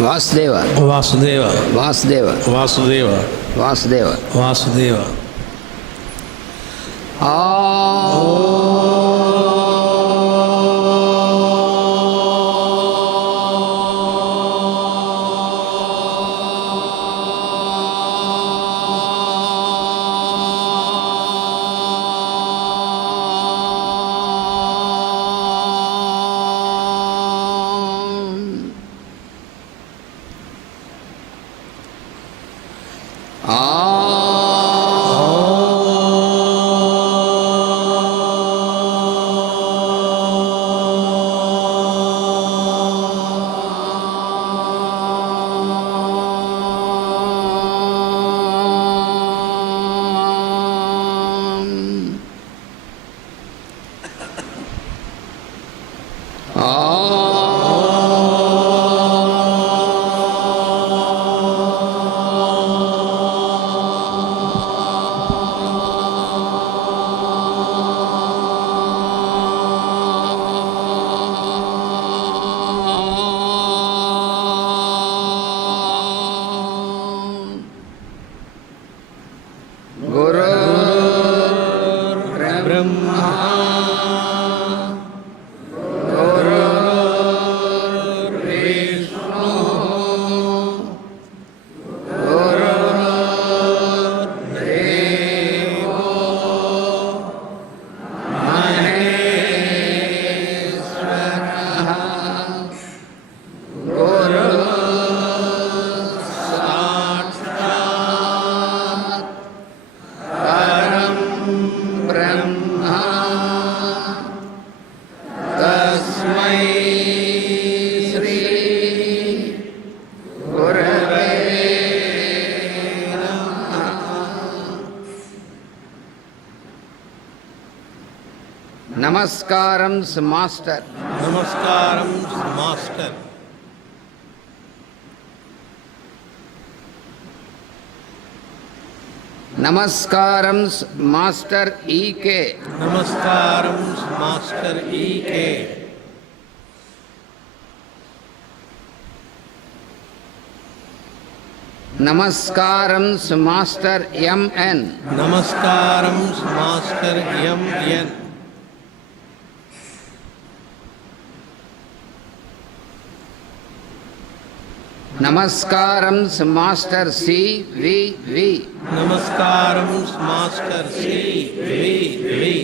వాసుదేవ వాసుదేవ వాసుదేవ వాసుదేవ వాసుదేవ వాసుదేవ. ఆ నమస్కారం మాస్టర్. నమస్కారం మాస్టర్. నమస్కారం మాస్టర్ ఈకే. నమస్కారం మాస్టర్ ఈకే. నమస్కారం మాస్టర్ ఎంఎన్. నమస్కారం మాస్టర్ ఎంఎన్. నమస్కారం మాస్టర్ సివివి. నమస్కారం మాస్టర్ సివివి.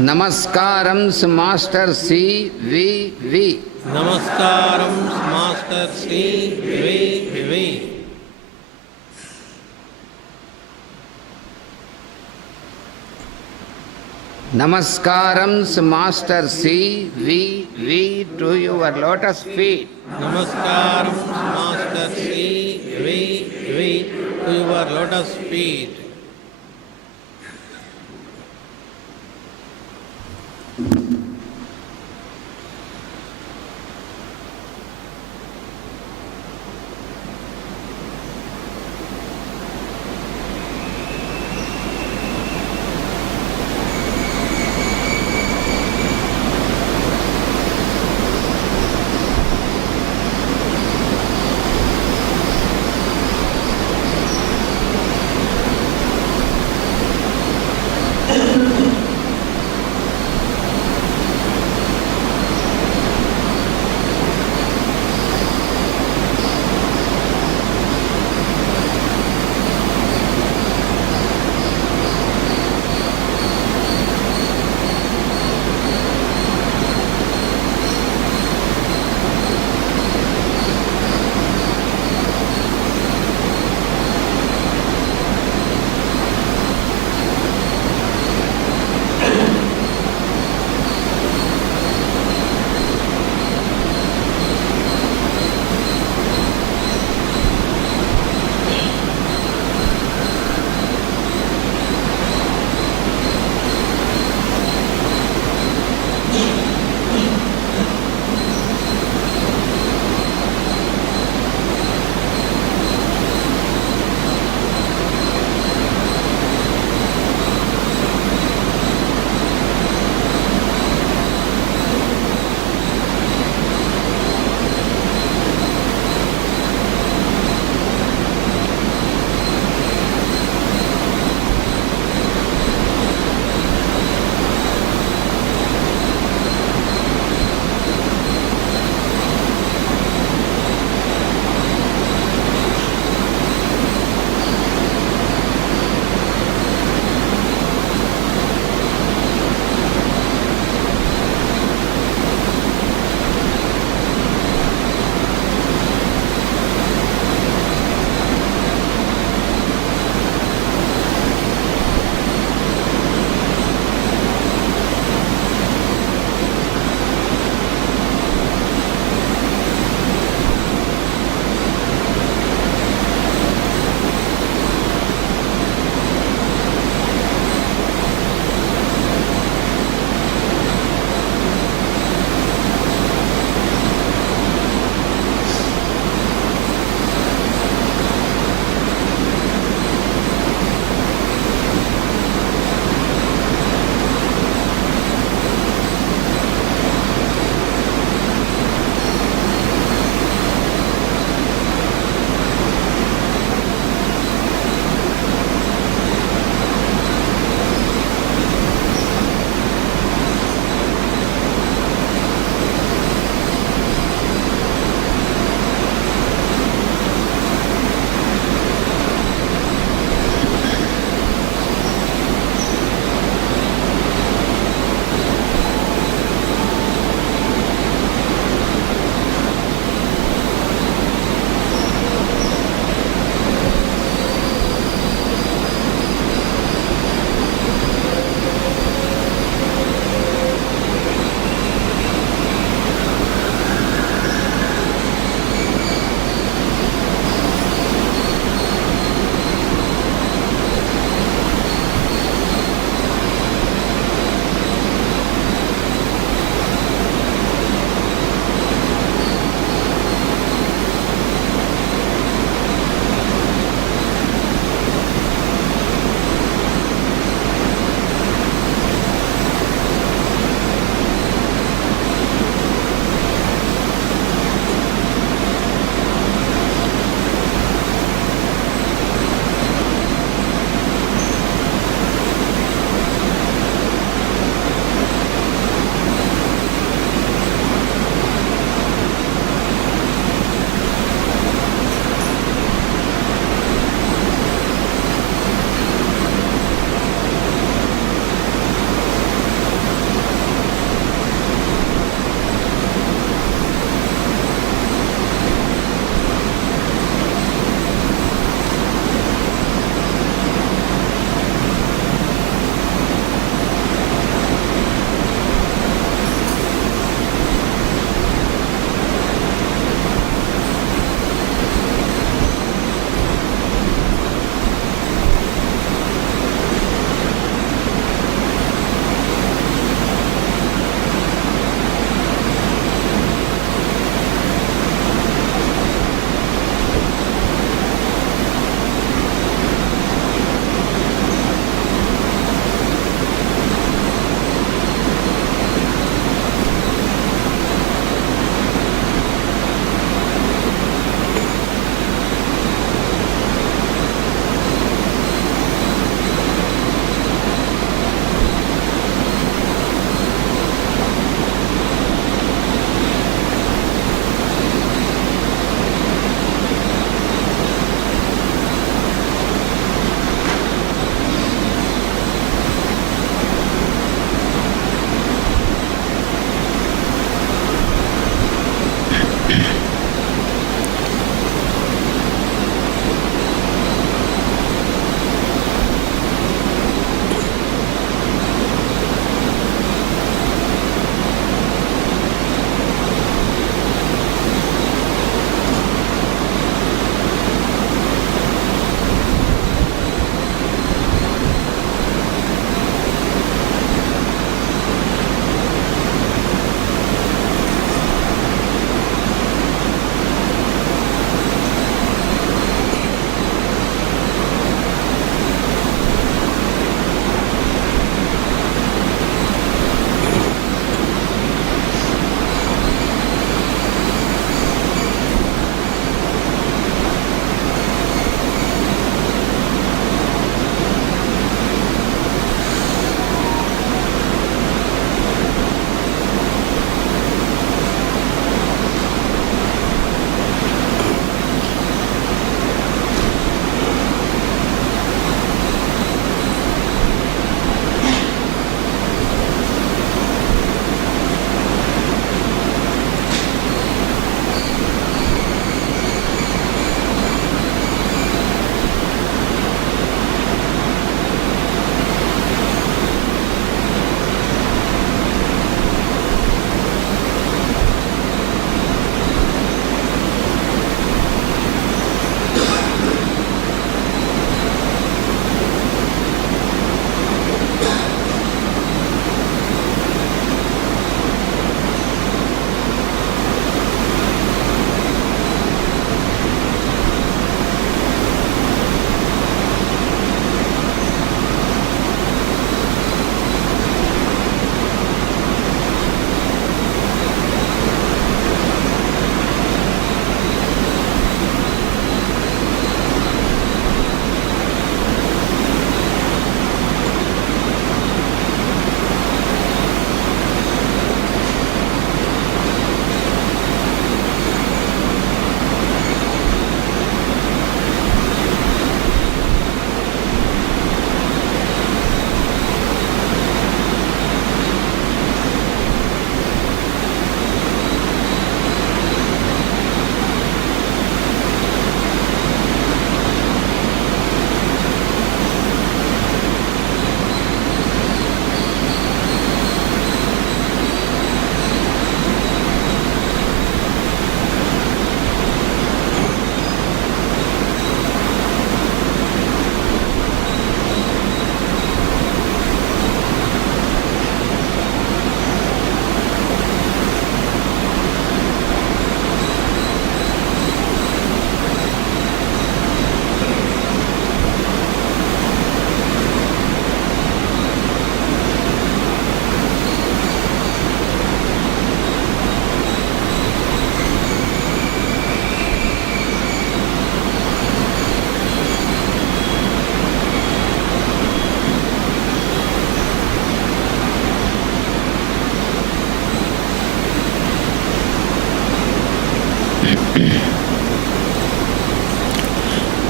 నమస్కారం మాస్టర్ సివివి. నమస్కారం మాస్టర్ సివివి. నమస్కారం master CVV to your lotus feet. నమస్కారం master CVV to your lotus feet.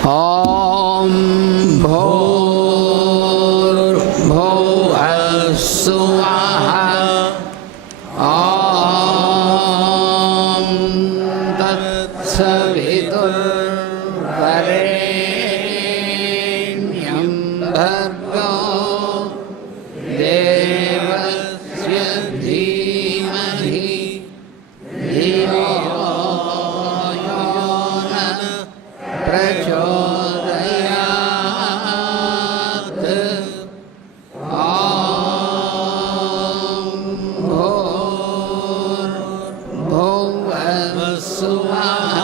ॐ भूर्भुवः स्वः ॐ तत्सवितुर्वरेण्यं भर्गो देवस्य धीमहि धियो यो नः प्रचोदयात्। ॐ भूर्भुवः स्वः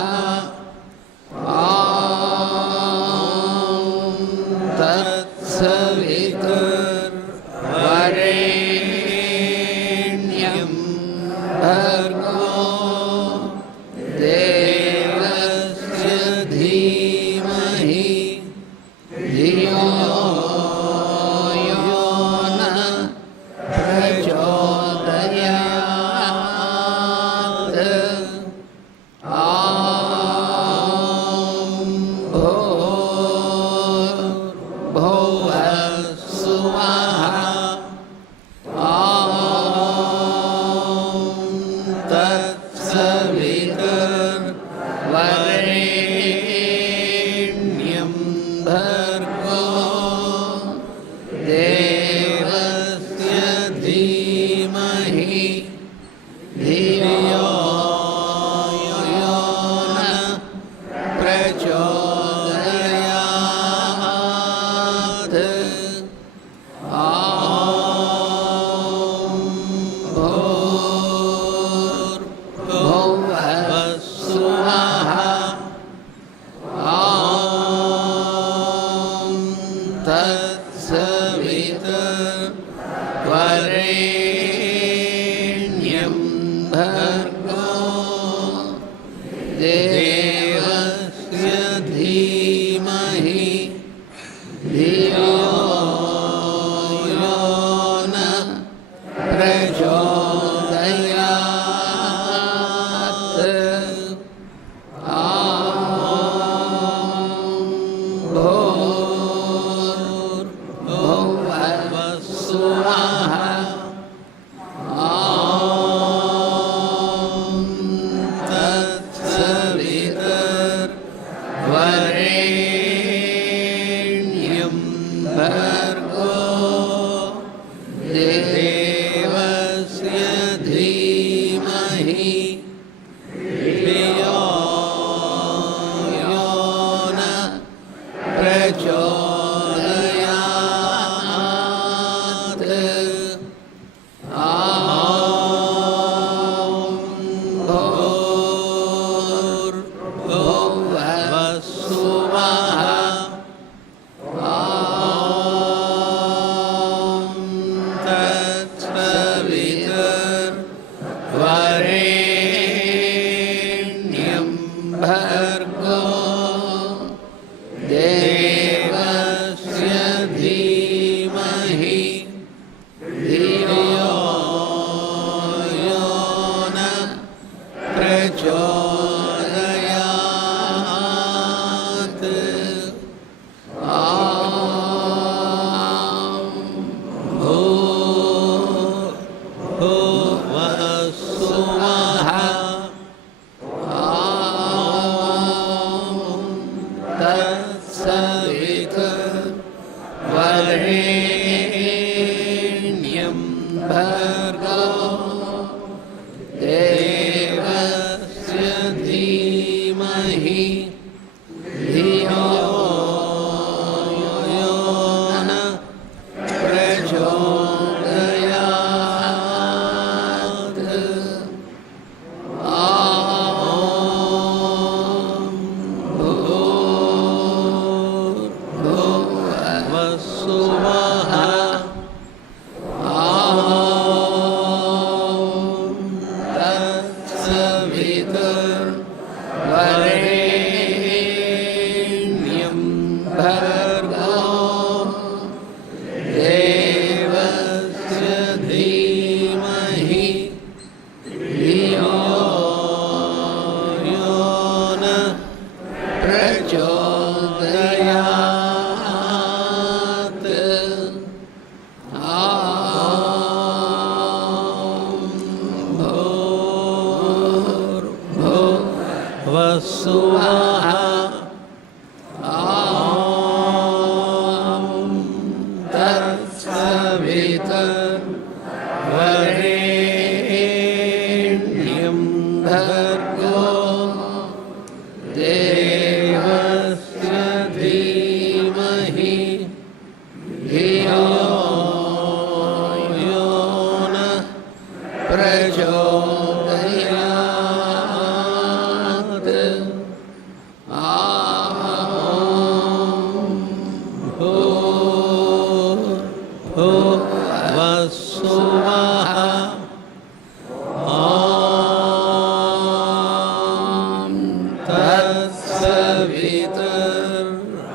तत्सवितुर्वरेण्यं भर्गो देवस्य धीमहि धियो यो नः प्रचोदयात्। ॐ भूर्भुवः स्वः तत्सवितुर्वरेण्यं भर्गो देवस्य धीमहि धियो यो नः प्रचोदयात्। ॐ भूर्भुवः स्वः तत्सवितुर्वरेण्यं भर्गो देवस्य धीमहि धियो यो नः प्रचोदयात्। ॐ भूर्भुवः स्वः तत्सवितुर्वरेण्यं भर्गो देवस्य धीमहि धियो यो नः प्रचोदयात्। ॐ भूर्भुवः स्वः तत्सवितुर्वरेण्यं भर्गो देवस्य धीमहि धियो यो नः प्रचोदयात्। ॐ भूर्भुवः स्वः तत्सवितुर्वरेण्यं भर्गो देवस्य धीमहि धियो यो नः प्रचोदयात्। ॐ भूर्भुवः स्वः तत्सवितुर्वरेण्यं भर्गो देवस्य धीमहि धियो यो नः प्रचोदयात्।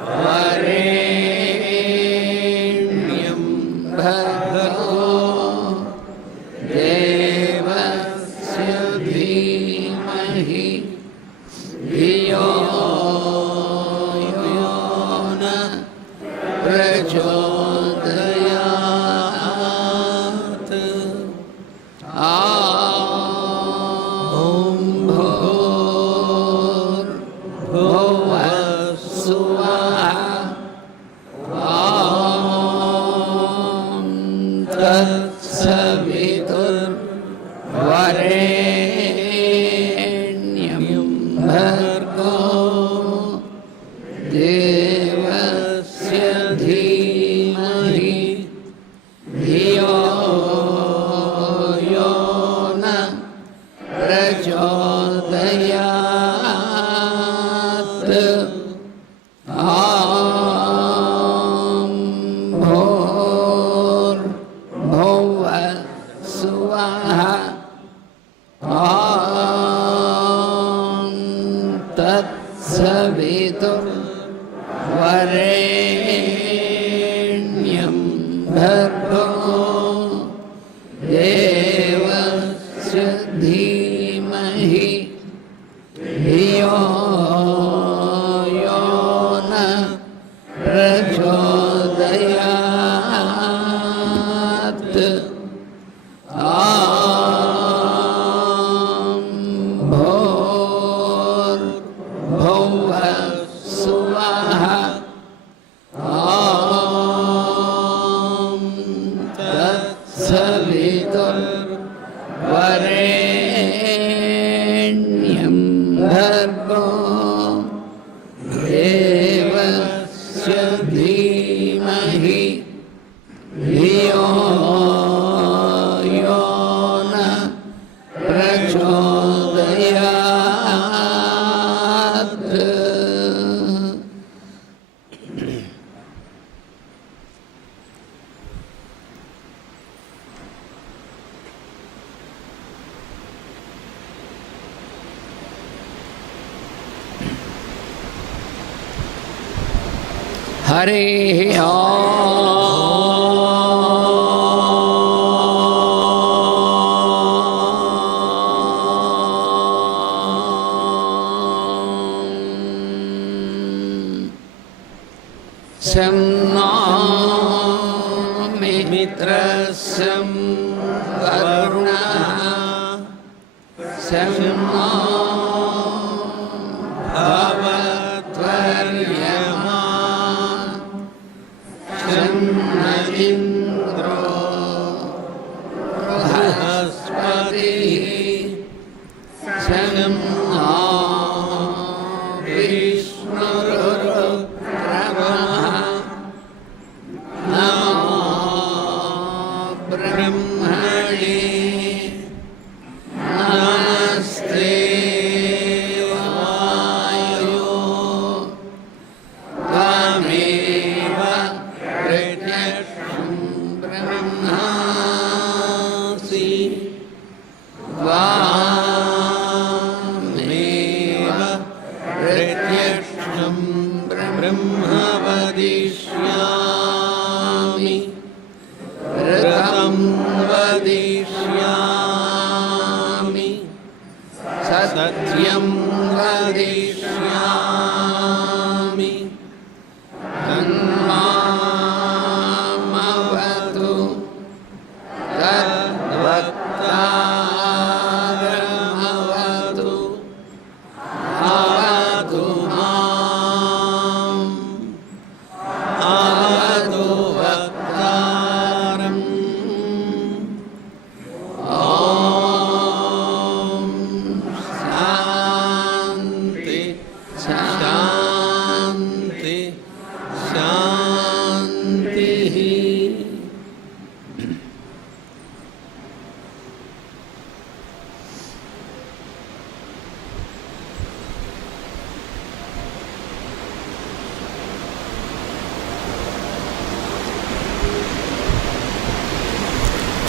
वरेण्यं भर्गो देवस्य धीमहि धियो यो न प्रचोदयात्। ॐ भूर्भुवः स्वः ॐ तत्सवितुर्वरेण्यं भर्गो देवस्य धीमहि धियो यो न प्रचोदयात्। ॐ भूर्भुवः स्वः ॐ तत्सवितुर्वरेण्यं भर्गो देवस्य धीमहि धियो यो न प्रचोदयात्। ॐ भूर्भुवः स्वः ॐ तत्सवितुर्वरेण्यं भर्गो देवस्य धीमहि धियो यो न प्रचोदयात्। हरिः शं नो मित्रस्यं वरुणः शं नो भवत्वर्यमा शं न इन्द्रो बृहस्पतिः शं नो विष्णुरुक्रमः नमो ब्रह्मणे नमस्ते वायो त्वमेव प्रत्यक्षं ब्रह्मासि त्वामेव प्रत्यक्षं ब्रह्म वदिष्यामि ऋतं वदिष्यामि सत्यं वदिष्यामि तन्मामवतु तद्वक्तारमवतु अवतु माम् अवतु वक्तारम्। ॐ शान्ति शान्ति शान्ति।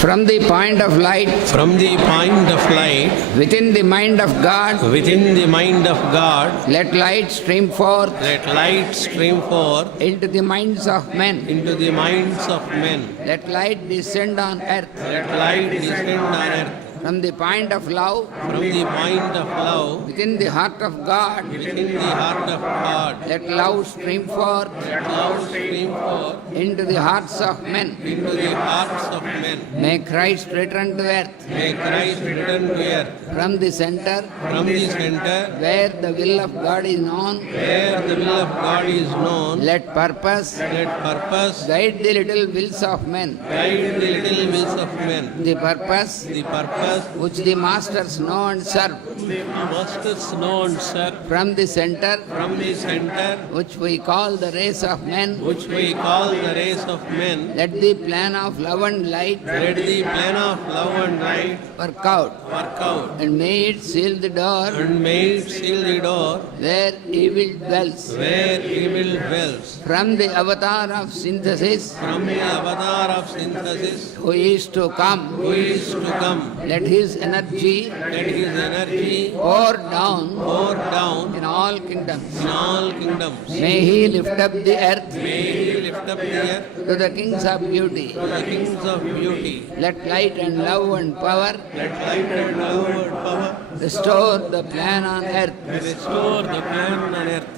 from the point of light from the point of light within the mind of God, within the mind of God, let light stream forth let light stream forth into the minds of men. into the minds of men. Let light descend on earth Let light descend on earth from the point of love from the point of love within the heart of God. within the heart of God. Let love stream forth Let love stream forth into the hearts of men. into the hearts of men. May Christ return to earth May Christ return to earth from the center from the center where the will of God is known. where the will of God is known. Let purpose Let purpose guide the little wills of men. guide the little wills of men. The purpose The purpose which the masters know and serve. the masters know and serve From the center from the center which we call the race of men, which we call the race of men. let the plan of love and light Let the plan of love and light work out, work out and may it seal the door and may it seal the door where evil dwells. where evil dwells. From the avatar of synthesis From the avatar of synthesis who is to come, who is to come, let his energy let his energy pour down pour down in all kingdoms. in all kingdoms. May he lift up the earth May he lift up the earth to the kings of beauty. to the kings of beauty. Let light and love and power Let light and love and power restore the plan on earth. restore the plan on earth.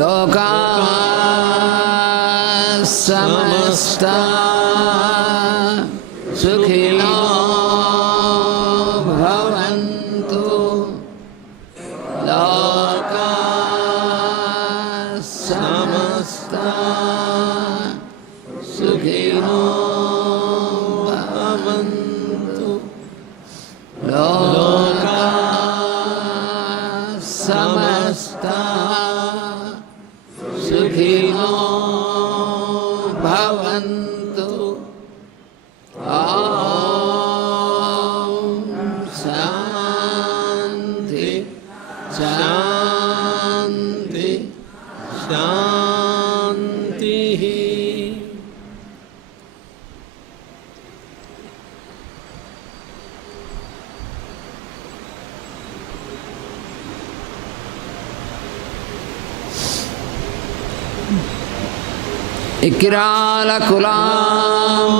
लोका समस्ता सुखिनो भवन्तु। लोका समस्ता सुखिनो भवन्तु। लोका समस्ता सुखिनो भवन्तु। ॐ शान्ति शान्ति शान्तिः।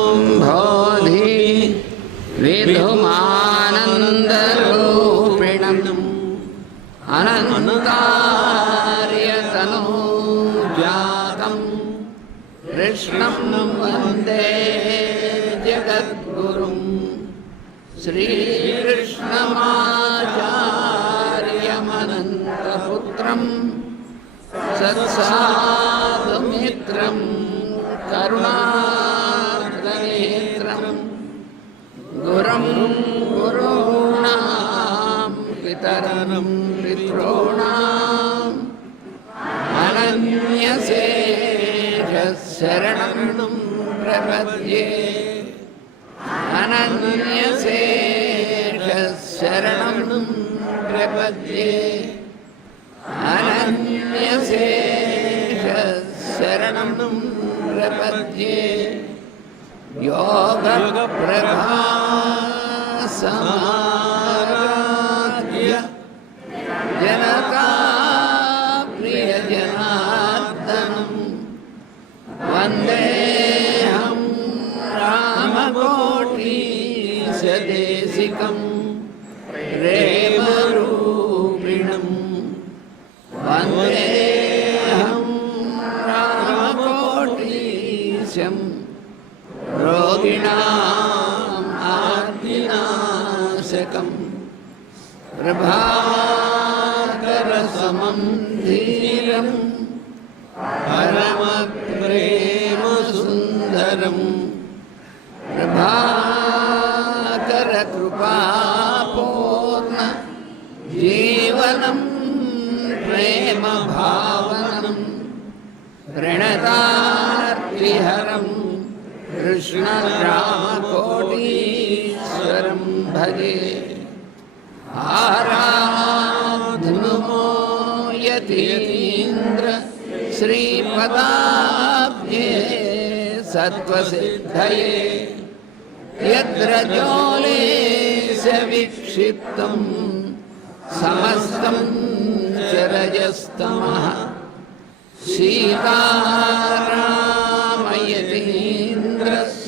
इकिरालकुलाम्भोधि विधुमानन्दरूपिणम् अनन्तार्यतनूजातं कृष्णं वन्दे जगद्गुरुं। श्रीकृष्णमाचार्यमनन्तपुत्रं सत्साधुमित्रं करुणार्द्रनेत्रं गुरुं गुरूणां पितरं पितॄणाम् अनन्यशेषशरणं प्रपद्ये। अनन्यशेषशरणं प्रपद्ये। अनन्यशेषशरणं प्रपद्ये। योगप्रभासमाराध्य जनता प्रियजनार्दनं वन्देऽहं रामकोटीशदेशिकं प्रेमरूपिणं। वन्देऽहं रामकोटीशं रोगिणाम् आर्तिनाशकं प्रभाकरसमं धीरं परमप्रेमसुन्दरं। प्रभाकरकृपापूर्ण जीवनं प्रेमभावनं प्रणता कृष्णरामकोटीश्वरं भजे आराधनमो यतीन्द्र श्रीपदाब्जे सत्त्वसिद्धये यत्र ज्योलेश विक्षिप्तं समस्तं चरजस्तमः सीतारामयतीन्द्र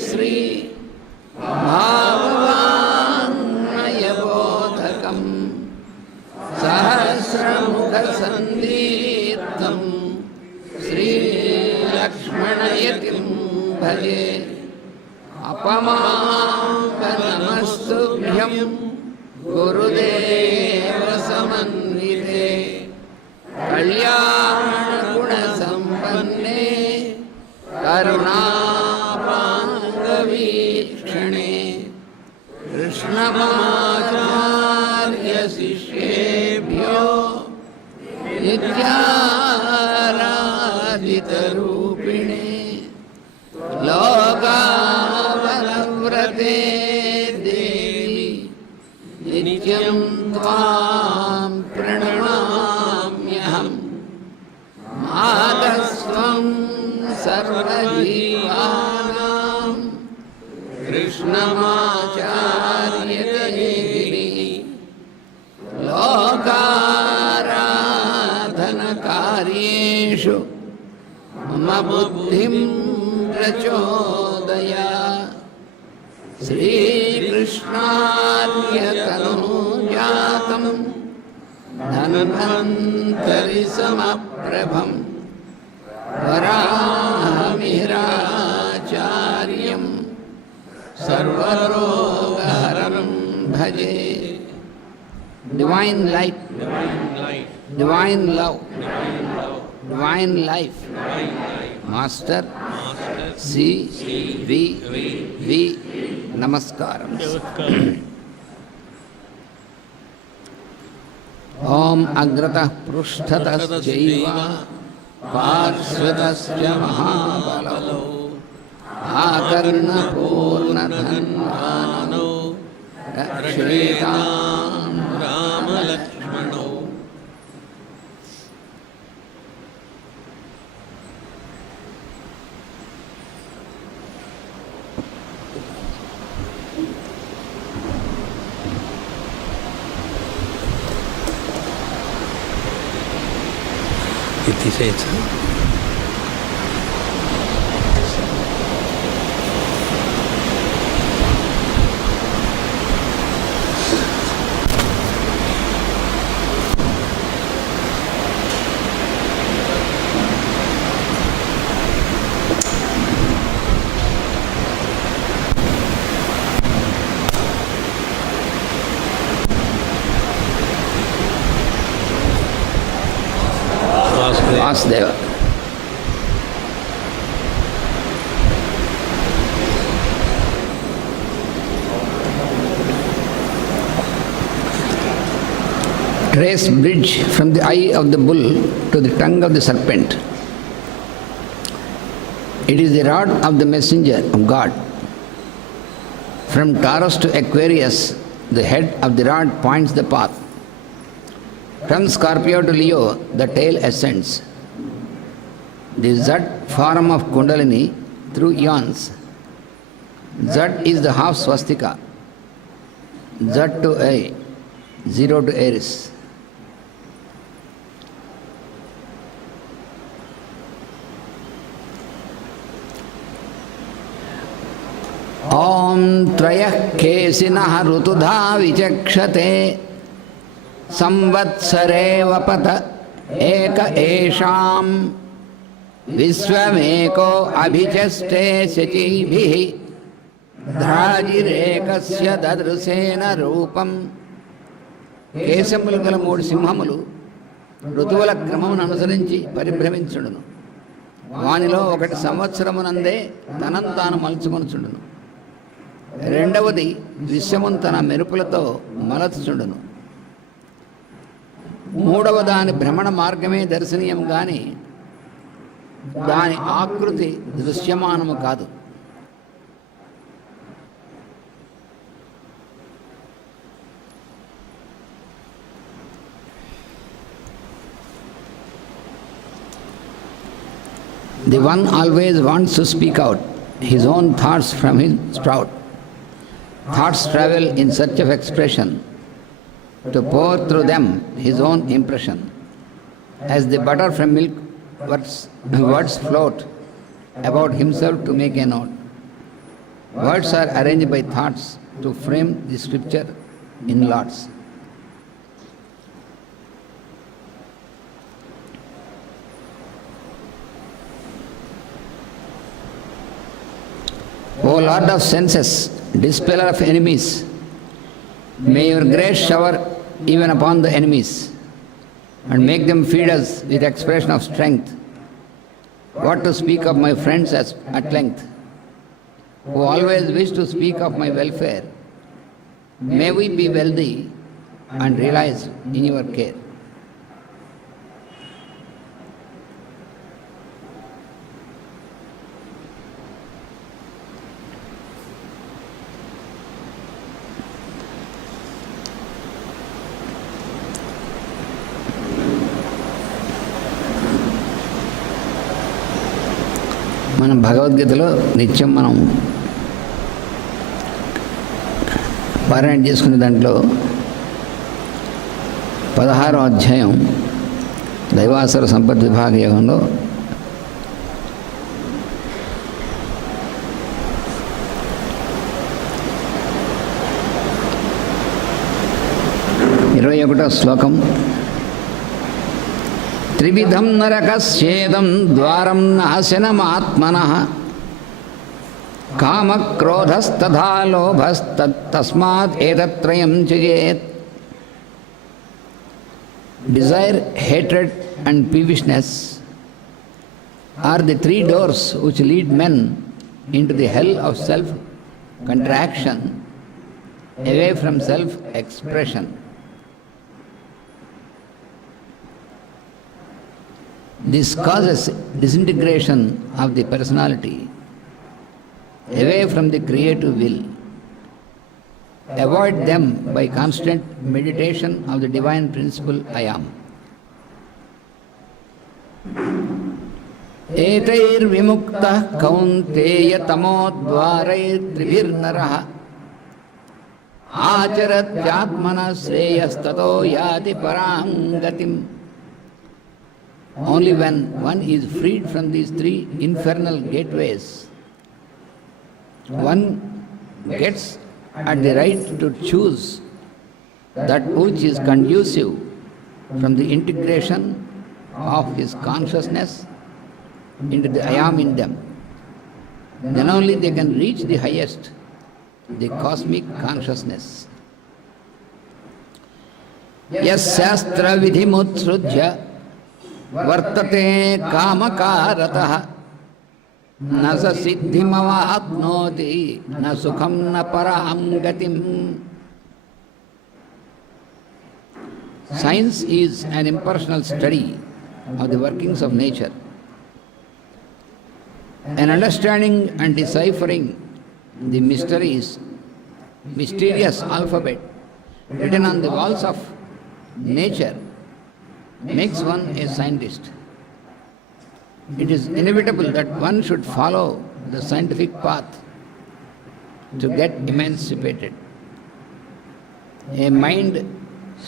श्री भाववाङ्मयबोधकं सहस्रमुखसन्दीप्तं श्रीलक्ष्मणयतिं भजे अपमानमस्तुभ्यं गुरुदेव समन्विते कल्याणगुणसम्पन्ने करुणापाङ्गवीक्षणे कृष्णमाचार्यशिष्येभ्यो नित्याराधितरूपिणे लोकावनव्रते देवी नित्यं त्वां प्रणमाम्यहम् मातस्त्वं सर्वजीवानां कृष्णमाचार्यदेवी लोकाराधनकार्येषु मम बुद्धिं प्रचोदया श्रीकृष्णार्यतनूजातं धन्वन्तरिसमप्रभं वराहमिहिराचार्यं सर्वरोगहरं भजे Divine light, divine love, divine life, Master C.V. Namaskaram. Om Agratah Prushthataschaiva Parshvatascha Mahabalo Akarna Purnadhanvano Rakshetam Rama Lakshmano. It says, Vasudeva. Trace bridge from the eye of the bull to the tongue of the serpent. It is the rod of the messenger of God. From Taurus to Aquarius, the head of the rod points the path. From Scorpio to Leo, the tail ascends. The Zat form of Kundalini through eons. Zat is the half swastika. Zat to A, 0 to Aries. Om Trayah Kesinah Rutudha Vichakshate Samvatsare Vapata Eka Esham Visvameko Abhichaste Sachibhihi Dhajirekasya Dadrusena Rupam కేశములు గల 3 సింహములు ఋతువుల క్రమమును అనుసరించి పరిభ్రమించుడును. వానిలో ఒకటి సంవత్సరమునందే తనను తాను మలుచుకొనుచుండును. రెండవది విశ్వమును తన మెరుపులతో మలచుచుండును. మూడవ దాని భ్రమణ మార్గమే దర్శనీయం గాని దాని ఆకృతి దృశ్యమానము కాదు. The one always wants to speak out his own thoughts from his sprout. Thoughts travel in search of expression, to pour through them his own impression. As the butter from milk, words float about himself to make a note. Words are arranged by thoughts to frame the scripture in lots. O Lord of senses, dispeller of enemies, may your grace shower even upon the enemies and make them feed us with expression of strength. What to speak of my friends at length, who always wish to speak of my welfare. May we be wealthy and realize in your care. మనం భగవద్గీతలో నిత్యం మనం పారాయణ చేసుకునే దాంట్లో 16వ అధ్యాయం దైవాసుర సంపత్ విభాగ యోగంలో ఇరవై 21వ శ్లోకం. త్రివిధం నరకస్యేదం ద్వారం నాశనమాత్మనః కామక్రోధస్తథా లోభస్తస్మాత్ ఏతత్రయం త్యజేత్. Desire, hatred and peevishness are the three doors which lead men into the hell of self-contraction, away from self-expression. This causes disintegration of the personality away from the creative will. Avoid them by constant meditation of the divine principle I am. Etair vimukta kaunteya tamodvarai tribirnarah acharathyatmana sreyastato yati parangatim. Only when one is freed from these three infernal gateways, one gets at the right to choose that which is conducive from the integration of his consciousness into the I am in them. Then only they can reach the highest, the cosmic consciousness. Yas shastra vidhimutsrujya vartate kamakaratah na sa siddhimavapnoti na sukham na param gatim. Science is an impersonal study of the workings of nature. An understanding and deciphering the mysterious alphabet written on the walls of nature makes one a scientist. It is inevitable that one should follow the scientific path to get emancipated. A mind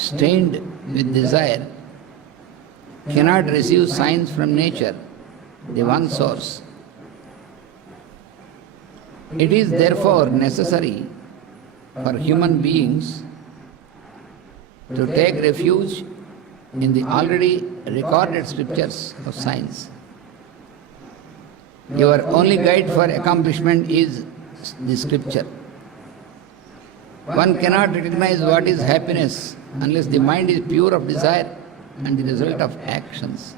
stained with desire cannot receive science from nature, the one source. It is therefore necessary for human beings to take refuge in the already recorded scriptures of science. Your only guide for accomplishment is the scripture. One cannot recognize what is happiness unless the mind is pure of desire and the result of actions.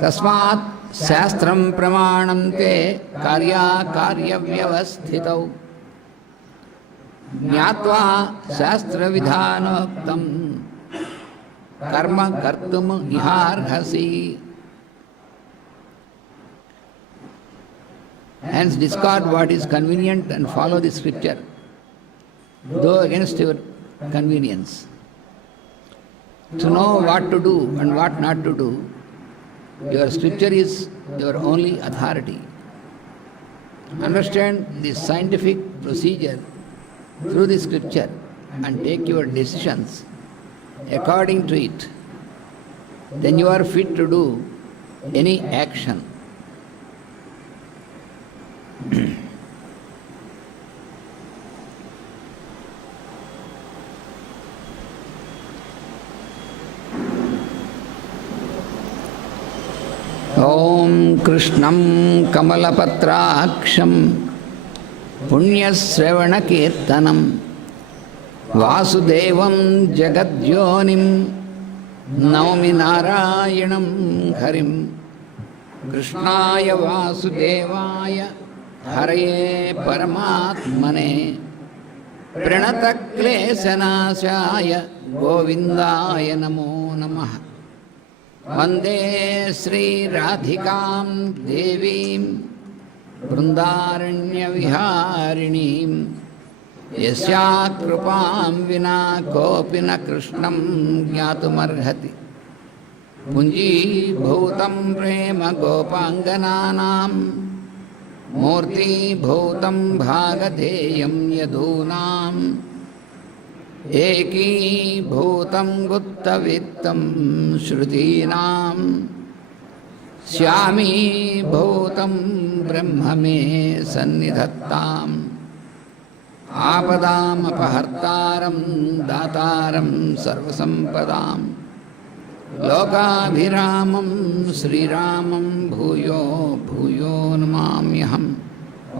Tasmat shastram pramanam te karya karya vyavasthitau jnatva shastra vidhanoktam karma kartum iharhasi. Hence discard what is convenient and follow the scripture, though against your convenience. To know what to do and what not to do Your scripture is your only authority. Understand the scientific procedure through the scripture and take your decisions according to it. Then you are fit to do any action. ఓం కృష్ణం కమలపత్రాక్షం పుణ్యశ్రవణకీర్తనం వాసుదేవం జగద్యోనిం నౌమి నారాయణం హరిం. కృష్ణాయ వాసుదేవాయ హరయే పరమాత్మనే ప్రణతక్లేశనాశాయ గోవిందాయ నమో నమః. వందే శ్రీరాధికాం దేవీం బృందారణ్యవిహారిణీం యస్యా కృపాం వినా కోపి న కృష్ణం జ్ఞాతుమర్హతి. పుంజీభూతం ప్రేమ గోపాంగనానాం మూర్తీభూతం భాగధేయం యదూనాం ఏకీభూతం గుప్తవిత్తం శ్రుతీనాం శ్యామీభూతం బ్రహ్మ మే సన్నిధత్తాం. ఆపదామపహర్తారం దాతారం సర్వసంపదాం లోకాభిరామం శ్రీరామం భూయో భూయో నమామ్యహం.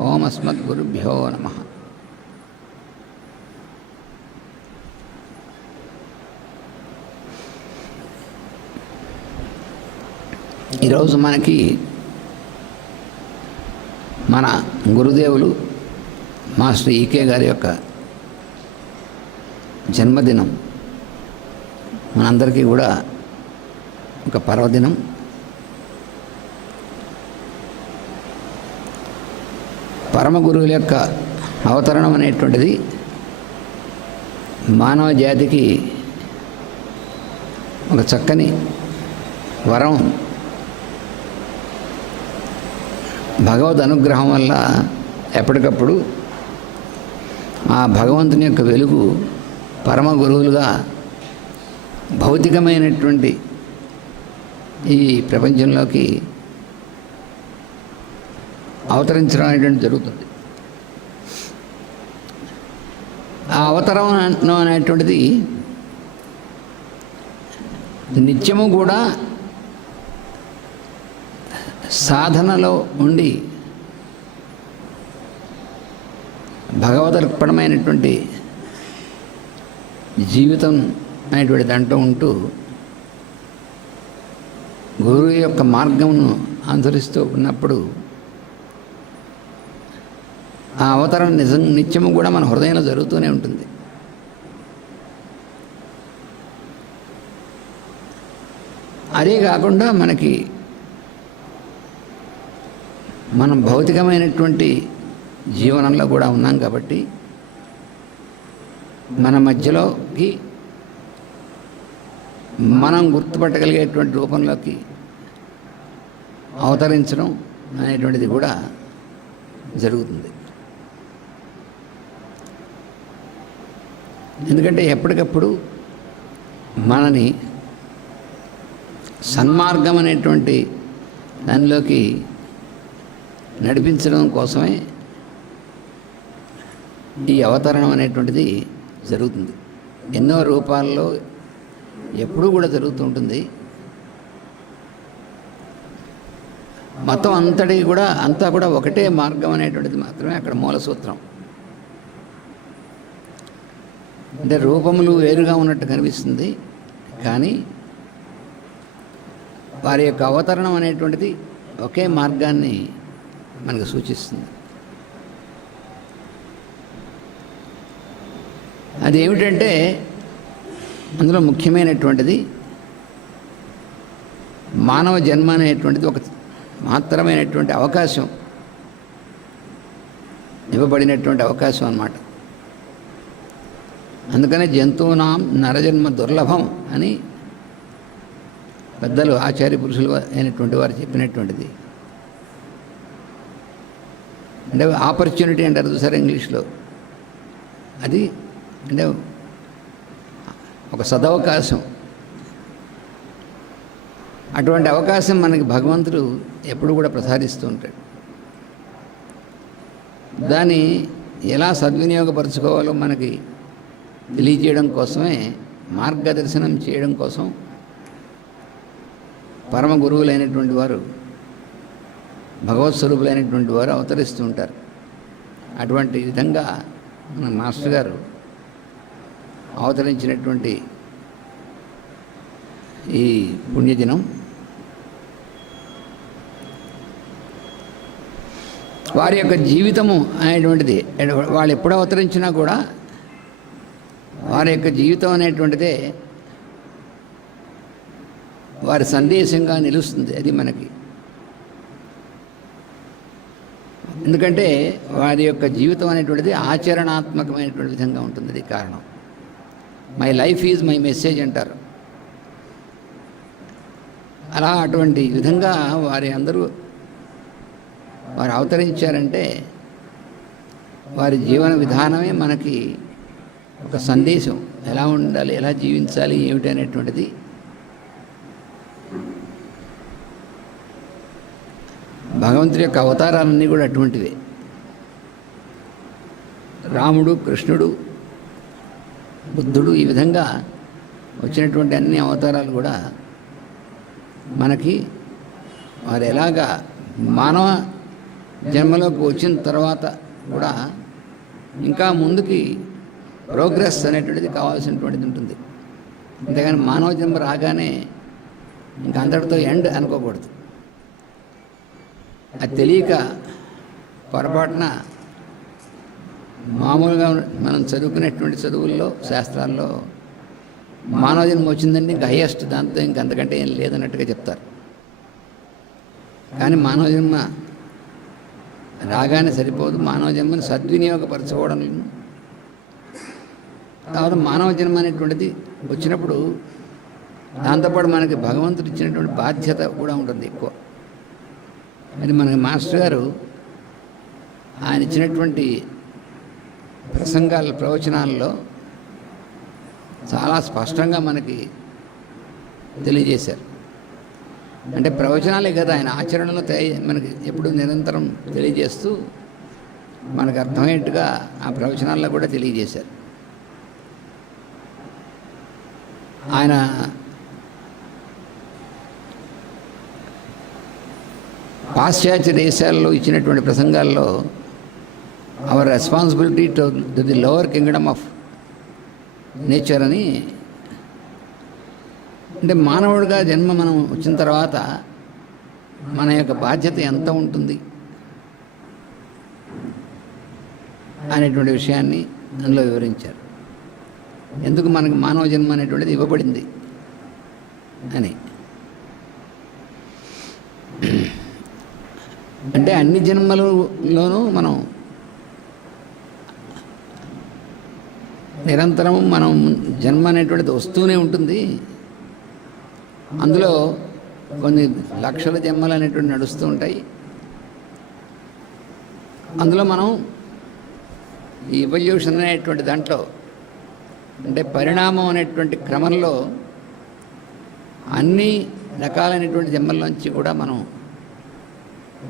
ఓం అస్మద్గురుభ్యో నమః. ఈరోజు మనకి మన గురుదేవులు మాస్టర్ ఈకే గారి యొక్క జన్మదినం. మనందరికీ కూడా ఒక పర్వదినం. పరమ గురువుల యొక్క అవతరణం అనేటువంటిది మానవ జాతికి ఒక చక్కని వరం. భగవద్ అనుగ్రహం వల్ల ఎప్పటికప్పుడు ఆ భగవంతుని యొక్క వెలుగు పరమ గురువులుగా భౌతికమైనటువంటి ఈ ప్రపంచంలోకి అవతరించడం అనేటువంటి జరుగుతుంది. ఆ అవతరణం అనేటువంటిది నిత్యము కూడా సాధనలో ఉండి భగవదర్పణమైనటువంటి జీవితం అనేటువంటి దాంట్లో ఉంటూ గురువు యొక్క మార్గమును అనుసరిస్తూ ఉన్నప్పుడు ఆ అవతరణ నిత్యము కూడా మన హృదయంలో జరుగుతూనే ఉంటుంది. అదే కాకుండా మనకి మనం భౌతికమైనటువంటి జీవనంలో కూడా ఉన్నాం కాబట్టి మన మధ్యలోకి మనం గుర్తుపట్టగలిగేటువంటి రూపంలోకి అవతరించడం అనేటువంటిది కూడా జరుగుతుంది. ఎందుకంటే ఎప్పటికప్పుడు మనని సన్మార్గం అనేటువంటి దానిలోకి నడిపించడం కోసమే ఈ అవతరణం అనేటువంటిది జరుగుతుంది. ఎన్నో రూపాల్లో ఎప్పుడూ కూడా జరుగుతూ ఉంటుంది. మొత్తం అంతా కూడా ఒకటే మార్గం అనేటువంటిది మాత్రమే అక్కడ మూల సూత్రం. అంటే రూపములు వేరుగా ఉన్నట్టు కనిపిస్తుంది, కానీ వారి యొక్క అవతరణం అనేటువంటిది ఒకే మార్గాన్ని మనకు సూచిస్తుంది. అదేమిటంటే అందులో ముఖ్యమైనటువంటిది మానవ జన్మ అనేటువంటిది ఒక మాత్రమైనటువంటి అవకాశం, ఇవ్వబడినటువంటి అవకాశం అన్నమాట. అందుకనే జంతువునాం నరజన్మ దుర్లభం అని పెద్దలు ఆచార్య పురుషులు అయినటువంటి వారు చెప్పినటువంటిది. అంటే ఆపర్చునిటీ అంటారు చూసారా ఇంగ్లీష్లో, అది అంటే ఒక సదవకాశం. అటువంటి అవకాశం మనకి భగవంతుడు ఎప్పుడు కూడా ప్రసాదిస్తూ ఉంటాడు. దాన్ని ఎలా సద్వినియోగపరచుకోవాలో మనకి తెలియజేయడం కోసమే, మార్గదర్శనం చేయడం కోసం పరమ గురువులైనటువంటి వారు, భగవత్ స్వరూపులైనటువంటి వారు అవతరిస్తూ ఉంటారు. అటువంటి విధంగా మన మాస్టర్ గారు అవతరించినటువంటి ఈ పుణ్యదినం వారి యొక్క జీవితము అనేటువంటిది, వాళ్ళు ఎప్పుడు అవతరించినా కూడా వారి యొక్క జీవితం అనేటువంటిదే వారి సందేశంగా నిలుస్తుంది. అది మనకి, ఎందుకంటే వారి యొక్క జీవితం అనేటువంటిది ఆచరణాత్మకమైనటువంటి విధంగా ఉంటుంది. అది కారణం. My life is my message అంటారు. అలా అటువంటి విధంగా వారు అవతరించారంటే వారి జీవన విధానమే మనకి ఒక సందేశం. ఎలా ఉండాలి, ఎలా జీవించాలి, ఏమిటి అనేటువంటిది భగవంతుడి యొక్క అవతారాలన్నీ కూడా అటువంటివే. రాముడు, కృష్ణుడు, బుద్ధుడు, ఈ విధంగా వచ్చినటువంటి అన్ని అవతారాలు కూడా మనకి వారు ఎలాగా మానవ జన్మలోకి వచ్చిన తర్వాత కూడా ఇంకా ముందుకి ప్రోగ్రెస్ అనేటువంటిది కావాల్సినటువంటిది ఉంటుంది. అంతేగాని మానవ జన్మ రాగానే ఇంకా అంతటితో ఎండ్ అనుకోకూడదు. అది తెలియక పొరపాటున మామూలుగా మనం చదువుకునేటువంటి చదువుల్లో, శాస్త్రాల్లో మానవ జన్మ వచ్చిందంటే ఇంకా హైయెస్ట్, దాంతో ఇంకంతకంటే ఏం లేదన్నట్టుగా చెప్తారు. కానీ మానవ జన్మ రాగానే సరిపోదు. మానవ జన్మని సద్వినియోగపరచుకోవడం, తర్వాత మానవ జన్మ అనేటువంటిది వచ్చినప్పుడు దాంతోపాటు మనకి భగవంతుడు ఇచ్చినటువంటి బాధ్యత కూడా ఉంటుంది ఎక్కువ. అది మనకి మాస్టర్ గారు ఆయన ఇచ్చినటువంటి ప్రవచనాల్లో చాలా స్పష్టంగా మనకి తెలియజేశారు. అంటే ప్రవచనాలే కదా, ఆయన ఆచరణలో మనకి ఎప్పుడు నిరంతరం తెలియజేస్తూ మనకు అర్థమయ్యేట్టుగా ఆ ప్రవచనాల్లో కూడా తెలియజేశారు. ఆయన పాశ్చాత్య దేశాల్లో ఇచ్చినటువంటి ప్రసంగాల్లో our responsibility to the lower kingdom of nature అని, అంటే మానవుడిగా జన్మ మనం వచ్చిన తర్వాత మన యొక్క బాధ్యత ఎంత ఉంటుంది అనేటువంటి విషయాన్ని అందులో వివరించారు. ఎందుకు మనకు మానవ జన్మ అనేటువంటిది ఇవ్వబడింది అని. అంటే అన్ని జన్మలలోనూ మనం నిరంతరం మనం జన్మ అనేటువంటిది వస్తూనే ఉంటుంది. అందులో కొన్ని లక్షల జన్మలు అనేటువంటి నడుస్తూ ఉంటాయి. అందులో మనం ఈ ఎవల్యూషన్ అనేటువంటి దాంట్లో, అంటే పరిణామం అనేటువంటి క్రమంలో అన్ని రకాలైనటువంటి జన్మల్లోంచి కూడా మనం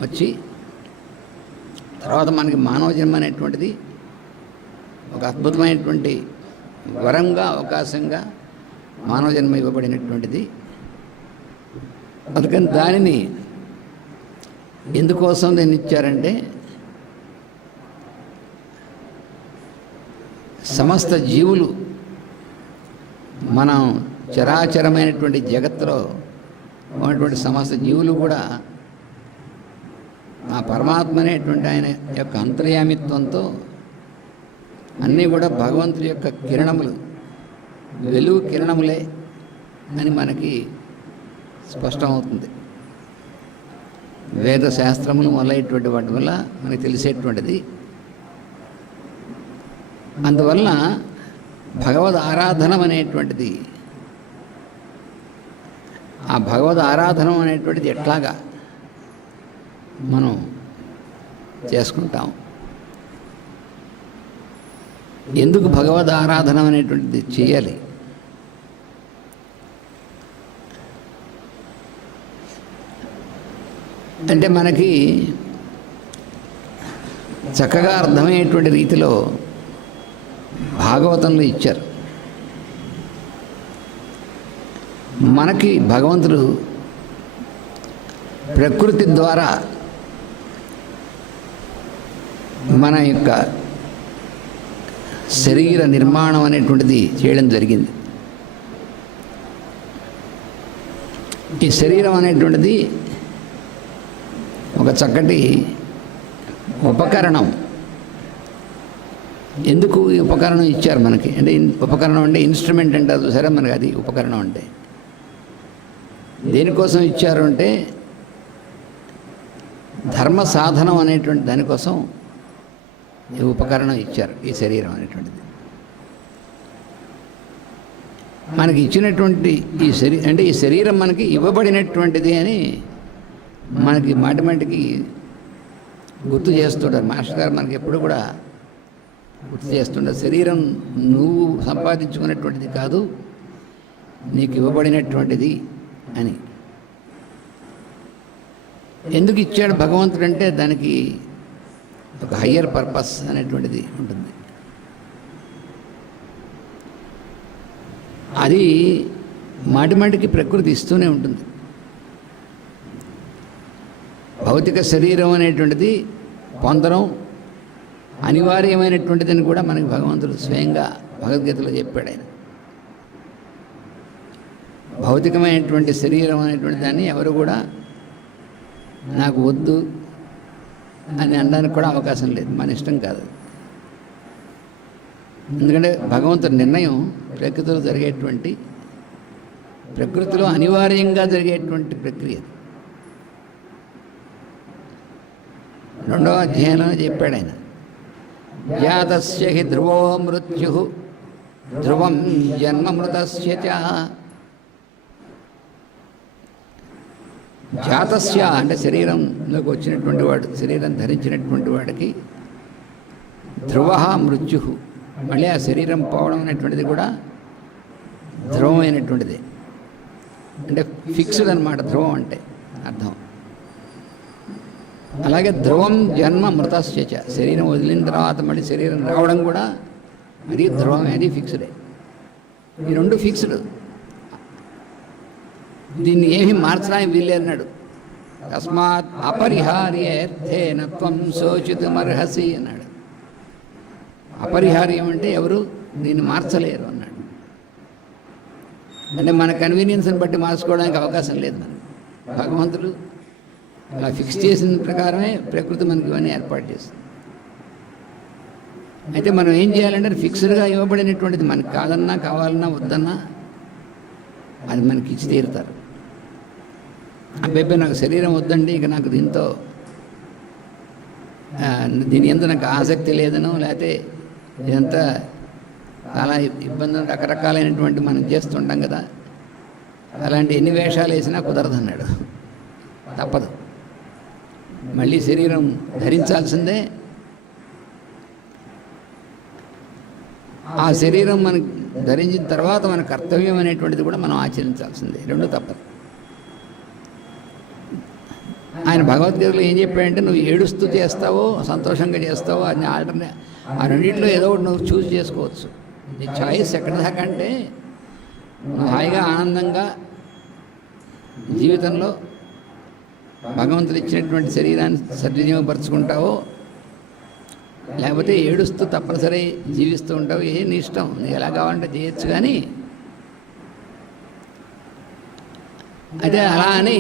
వచ్చి తర్వాత మనకి మానవ జన్మ అనేటువంటిది ఒక అద్భుతమైనటువంటి వరంగా, అవకాశంగా మానవ జన్మ ఇవ్వబడినటువంటిది. అందుకని దానిని ఎందుకోసం దీన్ని ఇచ్చారంటే సమస్త జీవులు, మనం చరాచరమైనటువంటి జగత్తులో ఉన్నటువంటి సమస్త జీవులు కూడా ఆ పరమాత్మ అనేటువంటి ఆయన యొక్క అంతర్యామిత్వంతో అన్నీ కూడా భగవంతుడి యొక్క కిరణములు, వెలుగు కిరణములే అని మనకి స్పష్టమవుతుంది. వేద శాస్త్రములు మొదలైనటువంటి వాటి వల్ల మనకి తెలిసేటువంటిది. అందువలన భగవద్ ఆరాధన అనేటువంటిది ఆ భగవద్ ఆరాధన అనేటువంటిది ఎట్లాగా మనం చేసుకుంటాం, ఎందుకు భగవద్ ఆరాధన అనేటువంటిది చేయాలి, అంటే మనకి చక్కగా అర్థమయ్యేటువంటి రీతిలో భాగవతంలో ఇచ్చారు. మనకి భగవంతుడు ప్రకృతి ద్వారా మన యొక్క శరీర నిర్మాణం అనేటువంటిది చేయడం జరిగింది. ఈ శరీరం అనేటువంటిది ఒక చక్కటి ఉపకరణం. ఎందుకు ఈ ఉపకరణం ఇచ్చారు మనకి అంటే, ఉపకరణం అంటే ఇన్స్ట్రుమెంట్ అంటారు సరే, మనకి అది ఉపకరణం అంటే దేనికోసం ఇచ్చారు అంటే ధర్మ సాధనం అనేటువంటి దానికోసం ఈ ఉపకరణం ఇచ్చారు. ఈ శరీరం అనేటువంటిది మనకి ఇచ్చినటువంటి ఈ శరీరం మనకి ఇవ్వబడినటువంటిది అని మనకి మాటిమాటికి గుర్తు చేస్తుంటారు మాస్టర్ గారు. మనకి ఎప్పుడు కూడా గుర్తు చేస్తుంటారు, శరీరం నువ్వు సంపాదించుకున్నటువంటిది కాదు, నీకు ఇవ్వబడినటువంటిది అని. ఎందుకు ఇచ్చాడు భగవంతుడు అంటే దానికి ఒక హయ్యర్ పర్పస్ అనేటువంటిది ఉంటుంది. అది మాటిమాటికి ప్రకృతి ఇస్తూనే ఉంటుంది. భౌతిక శరీరం అనేటువంటిది పొందడం అనివార్యమైనటువంటిదని కూడా మనకి భగవంతుడు స్వయంగా భగవద్గీతలో చెప్పాడు. ఆయన భౌతికమైనటువంటి శరీరం అనేటువంటి దాన్ని ఎవరు కూడా నాకు వద్దు అని అనడానికి కూడా అవకాశం లేదు, మన ఇష్టం కాదు. ఎందుకంటే భగవంతుడి నిర్ణయం ప్రకృతిలో అనివార్యంగా జరిగేటువంటి ప్రక్రియ. రెండవ అధ్యాయంలో చెప్పాడు ఆయన, జాతస్య హి ధ్రువో మృత్యు ధ్రువం జన్మమృతస్య చ. జాతస్య అంటే శరీరంలోకి వచ్చినటువంటి వాడు, శరీరం ధరించినటువంటి వాడికి ధ్రువ మృత్యు, మళ్ళీ ఆ శరీరం పోవడం అనేటువంటిది కూడా ధ్రువమైనటువంటిది. అంటే ఫిక్స్డ్ అన్నమాట ధ్రువం అంటే అర్థం. అలాగే ధ్రువం జన్మ మృతస్య చ, శరీరం వదిలిన తర్వాత మళ్ళీ శరీరం రావడం కూడా అది ధ్రువమే, అది ఫిక్స్డే. ఈ రెండు ఫిక్స్డ్, దీన్ని ఏమీ మార్చడానికి వీల్లేదన్నాడు. తస్మాత్ అపరిహార్యేన త్వం శోచితుమర్హసి అన్నాడు. అపరిహార్యం అంటే ఎవరు దీన్ని మార్చలేరు అన్నాడు. అంటే మన కన్వీనియన్స్ని బట్టి మార్చుకోవడానికి అవకాశం లేదు. మనకు భగవంతుడు అలా ఫిక్స్ చేసిన ప్రకారమే ప్రకృతి మనకి ఇవన్నీ ఏర్పాటు చేస్తుంది. అయితే మనం ఏం చేయాలంటే ఫిక్స్డ్గా ఇవ్వబడినటువంటిది మనకి కాదన్నా కావాలన్నా వద్దన్నా అది మనకి ఇచ్చి తీరుతారు. అబ్బాయి నాకు శరీరం వద్దండి, ఇక నాకు దీని ఎంత నాకు ఆసక్తి లేదనో, లేకపోతే ఇదంతా చాలా ఇబ్బందులు రకరకాలైనటువంటి మనం చేస్తుంటాం కదా, అలాంటి ఎన్ని వేషాలు వేసినా కుదరదు అన్నాడు. తప్పదు, మళ్ళీ శరీరం ధరించాల్సిందే. ఆ శరీరం మనకి ధరించిన తర్వాత మన కర్తవ్యం అనేటువంటిది కూడా మనం ఆచరించాల్సిందే, రెండు తప్పదు. ఆయన భగవద్గీతలో ఏం చెప్పాడంటే, నువ్వు ఏడుస్తూ చేస్తావో సంతోషంగా చేస్తావో అది ఆ రెండింటిలో ఏదో ఒకటి నువ్వు చూస్ చేసుకోవచ్చు. నీ చాయిస్ ఎక్కడి దాకా అంటే నువ్వు హాయిగా ఆనందంగా జీవితంలో భగవంతుడు ఇచ్చినటువంటి శరీరాన్ని సద్వినియోగపరుచుకుంటావో, లేకపోతే ఏడుస్తూ తప్పనిసరి జీవిస్తూ ఉంటావు. నీ ఇష్టం, నీకు ఎలా కావాలంటే చేయొచ్చు. కానీ అయితే అలా అని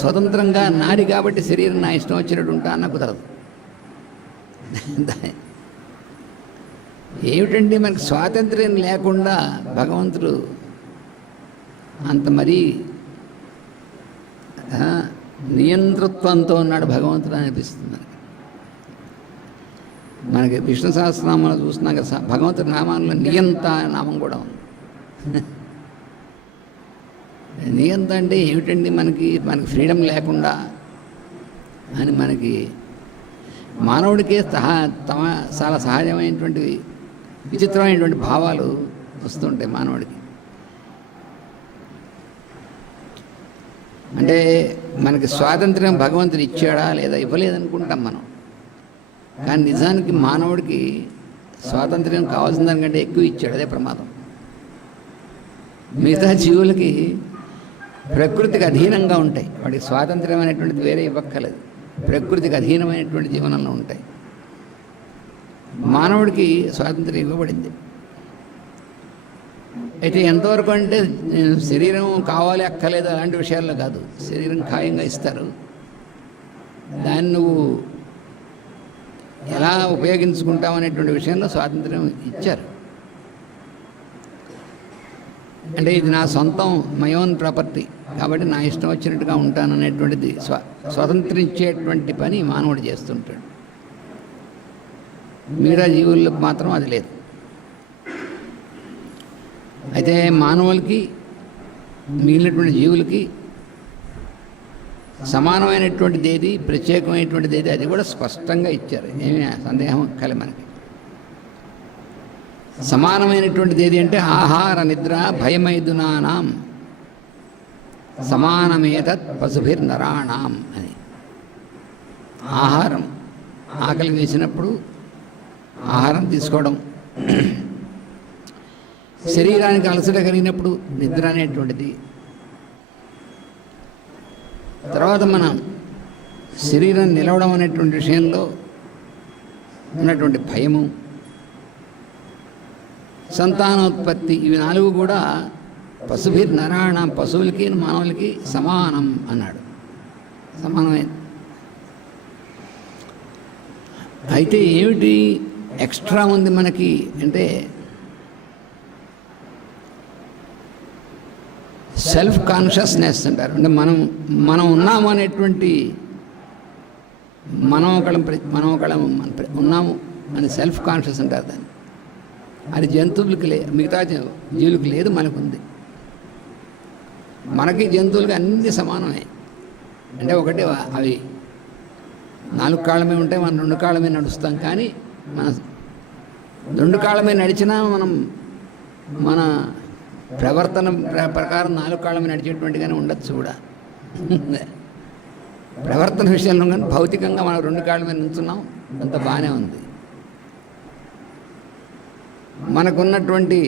స్వతంత్రంగా నాది కాబట్టి శరీరం నా ఇష్టం వచ్చినట్టు ఉంటా అన్న కుదరదు. ఏమిటంటే మనకి స్వాతంత్ర్యం లేకుండా భగవంతుడు అంత మరీ నియంతృత్వంతో ఉన్నాడు భగవంతుడు అనిపిస్తుంది మనకి. విష్ణు సహస్రనామాలు చూస్తున్నాం కదా, భగవంతుడి నామాల్లో నియంత నామం కూడా ఉంది. నియంత అంటే ఏమిటండి, మనకి ఫ్రీడమ్ లేకుండా అని మనకి మానవుడికే చాలా సహజమైనటువంటి విచిత్రమైనటువంటి భావాలు వస్తుంటాయి మానవుడికి. అంటే మనకి స్వాతంత్ర్యం భగవంతుడు ఇచ్చాడా లేదా ఇవ్వలేదనుకుంటాం మనం. కానీ నిజానికి మానవుడికి స్వాతంత్ర్యం కావాల్సిన దానికంటే ఎక్కువ ఇచ్చాడు. అదే ప్రమాదం. మిగతా జీవులకి ప్రకృతికి అధీనంగా ఉంటాయి. వాడికి స్వాతంత్ర్యం అనేటువంటిది వేరే ఇవ్వక్కర్లేదు. ప్రకృతికి అధీనమైనటువంటి జీవనంలో ఉంటాయి. మానవుడికి స్వాతంత్ర్యం ఇవ్వబడింది. అయితే ఎంతవరకు అంటే శరీరం కావాలి అక్కర్లేదు అలాంటి విషయాల్లో కాదు. శరీరం ఖాయంగా ఇస్తారు, దాన్ని నువ్వు ఎలా ఉపయోగించుకుంటావు అనేటువంటి విషయంలో స్వాతంత్ర్యం ఇచ్చారు. అంటే ఇది నా సొంతం, మై ఓన్ ప్రాపర్టీ, కాబట్టి నా ఇష్టం వచ్చినట్టుగా ఉంటాను అనేటువంటిది స్వతంత్రించేటువంటి పని మానవుడు చేస్తుంటాడు. మిగతా జీవులకు మాత్రం అది లేదు. అయితే మానవులకి మిగిలినటువంటి జీవులకి సమానమైనటువంటిది ఏది, ప్రత్యేకమైనటువంటిది ఏది, అది కూడా స్పష్టంగా ఇచ్చారు. ఏమీ సందేహం కలే మనకి. సమానమైనటువంటిది ఏది అంటే ఆహార నిద్ర భయమైదునానాం సమానమేతత్ పశుభిర్నరాణాం అని. ఆహారం, ఆకలి వేసినప్పుడు ఆహారం తీసుకోవడం, శరీరానికి అలసట కలిగినప్పుడు నిద్ర అనేటువంటిది, తర్వాత మనం శరీరం నిలవడం అనేటువంటి విషయంలో ఉన్నటువంటి భయము, సంతానోత్పత్తి, ఇవి 4 కూడా పశుభిర్నరాణం, పశువులకి మానవులకి సమానం అన్నాడు. సమానమే. అయితే ఏమిటి ఎక్స్ట్రా ఉంది మనకి అంటే సెల్ఫ్ కాన్షియస్నెస్ అంటారు. అంటే మనం ఉన్నాము అనేటువంటి మనం ఒకళ్ళం ఉన్నాము అని సెల్ఫ్ కాన్షియస్ అంటారు దాన్ని. అది జంతువులకి మిగతా జీవులకు లేదు, మనకుంది. మనకి జంతువులకి అన్ని సమానమే. అంటే ఒకటి అవి 4 కాళ్ళ మీద ఉంటాయి, మనం 2 కాళ్ళ మీద నడుస్తాం. కానీ మన 2 కాళ్ళ మీద నడిచినా మన ప్రవర్తన ప్రకారం 4 కాళ్ళ మీద నడిచేటువంటిగానే ఉండొచ్చు కూడా. ప్రవర్తన విషయంలో కానీ భౌతికంగా మనం 2 కాళ్ళ మీద నుంచున్నాం, అంత బాగానే ఉంది. మనకున్నటువంటి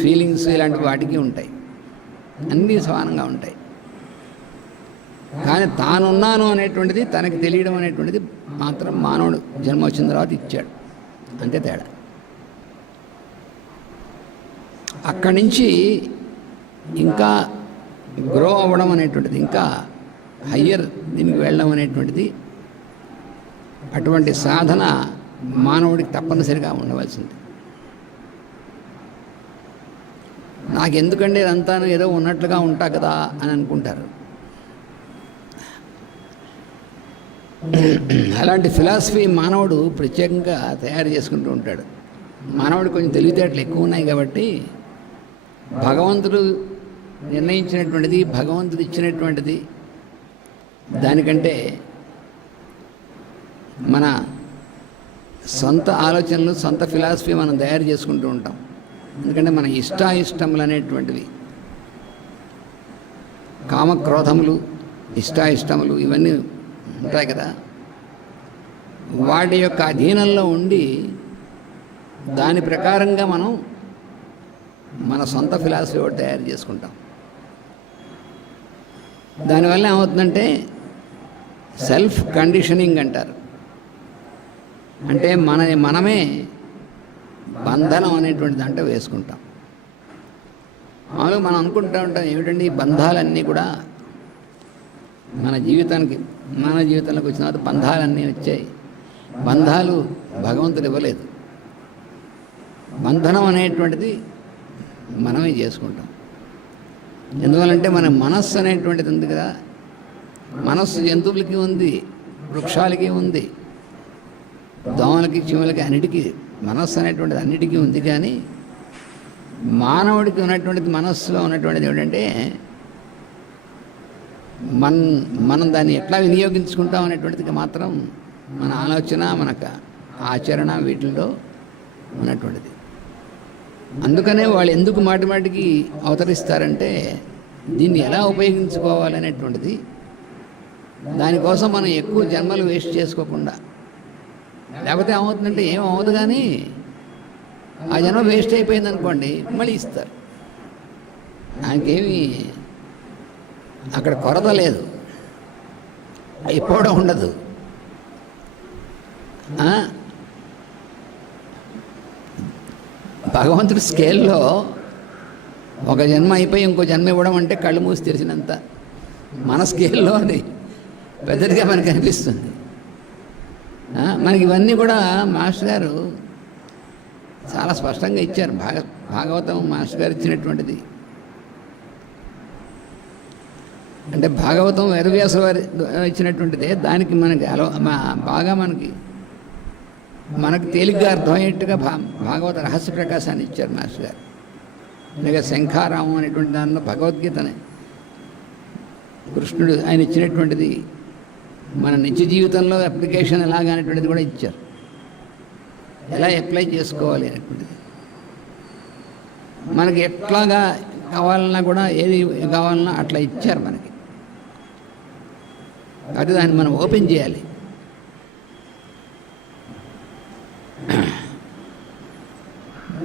ఫీలింగ్స్ ఇలాంటి వాటికి ఉంటాయి, అన్నీ సమానంగా ఉంటాయి. కానీ తానున్నాను అనేటువంటిది, తనకి తెలియడం అనేటువంటిది మాత్రం మానవుడు జన్మ వచ్చిన తర్వాత ఇచ్చాడు, అంతే తేడా. అక్కడి నుంచి ఇంకా గ్రో అవ్వడం అనేటువంటిది, ఇంకా హయ్యర్ దీనికి వెళ్ళడం అనేటువంటిది, అటువంటి సాధన మానవుడికి తప్పనిసరిగా ఉండవలసింది. నాకెందుకంటే ఇదంతా ఏదో ఉన్నట్లుగా ఉంటా కదా అని అనుకుంటారు. అలాంటి ఫిలాసఫీ మానవుడు ప్రత్యేకంగా తయారు చేసుకుంటూ ఉంటాడు. మానవుడు కొంచెం తెలివితేటలు ఎక్కువ ఉన్నాయి కాబట్టి భగవంతుడు నిర్ణయించినటువంటిది, భగవంతుడు ఇచ్చినటువంటిది దానికంటే మన సొంత ఆలోచనలు, సొంత ఫిలాసఫీ మనం తయారు చేసుకుంటూ ఉంటాం. ఎందుకంటే మన ఇష్టాయిష్టములు అనేటువంటివి, కామక్రోధములు, ఇష్టాయిష్టములు ఇవన్నీ ఉంటాయి కదా, వాటి యొక్క అధీనంలో ఉండి దాని ప్రకారంగా మనం మన సొంత ఫిలాసఫీ ఒకటి తయారు చేసుకుంటాం. దానివల్ల ఏమవుతుందంటే సెల్ఫ్ కండిషనింగ్ అంటారు. అంటే మనమే బంధనం అనేటువంటి దాంట్లో వేసుకుంటాం. మామూలుగా మనం అనుకుంటూ ఉంటాం, ఏమిటండి ఈ బంధాలన్నీ కూడా మన జీవితంలోకి వచ్చిన తర్వాత బంధాలన్నీ వచ్చాయి. బంధాలు భగవంతుడు ఇవ్వలేదు. బంధనం అనేటువంటిది మనమే చేసుకుంటాం. ఎందువల్లంటే మన మనస్సు అనేటువంటిది ఉంది కదా, మనస్సు జంతువులకి ఉంది, వృక్షాలకి ఉంది, దోమలకి, చీమలకి, అన్నిటికీ మనస్సు అనేటువంటిది అన్నిటికీ ఉంది. కానీ మానవుడికి ఉన్నటువంటిది, మనస్సులో ఉన్నటువంటిది ఏమిటంటే మనం దాన్ని ఎట్లా వినియోగించుకుంటాం అనేటువంటిది మాత్రం మన ఆలోచన, మన ఆచరణ వీటిల్లో ఉన్నటువంటిది. అందుకనే వాళ్ళు ఎందుకు మాటికి అవతరిస్తారంటే దీన్ని ఎలా ఉపయోగించుకోవాలనేటువంటిది. దానికోసం మనం ఎక్కువ జన్మలు వేస్ట్ చేసుకోకుండా, లేకపోతే ఏమవుతుందంటే ఏమవుతుంది కానీ ఆ జన్మ వేస్ట్ అయిపోయింది అనుకోండి, మళ్ళీ ఇస్తారు. నాకేమీ అక్కడ కొరత లేదు, అయిపోవడం ఉండదు. భగవంతుడి స్కేల్లో ఒక జన్మ అయిపోయి ఇంకో జన్మ ఇవ్వడం అంటే కళ్ళు మూసి తెరిచినంత. మన స్కేల్లో అది పెద్దదిగా మనకు అనిపిస్తుంది. మనకి ఇవన్నీ కూడా మాస్టర్ గారు చాలా స్పష్టంగా ఇచ్చారు. భాగవతం మాస్టర్ గారు ఇచ్చినటువంటిది. అంటే భాగవతం వేదవ్యాస వారి ఇచ్చినటువంటిదే. దానికి మనకి బాగా మనకు తేలిగ్గా అర్థమయ్యేట్టుగా భాగవత రహస్య ప్రకాశాన్ని ఇచ్చారు మాస్టర్ గారు. అలాగే శంఖారామం అనేటువంటి దానిలో భగవద్గీతని కృష్ణుడు ఆయన ఇచ్చినటువంటిది మన నిత్య జీవితంలో అప్లికేషన్ ఎలాగనేటువంటిది కూడా ఇచ్చారు. ఎలా అప్లై చేసుకోవాలి అనేటువంటిది మనకి ఎట్లాగా కావాలన్నా కూడా ఏది కావాలన్నా అట్లా ఇచ్చారు మనకి. అది దాన్ని మనం ఓపెన్ చేయాలి.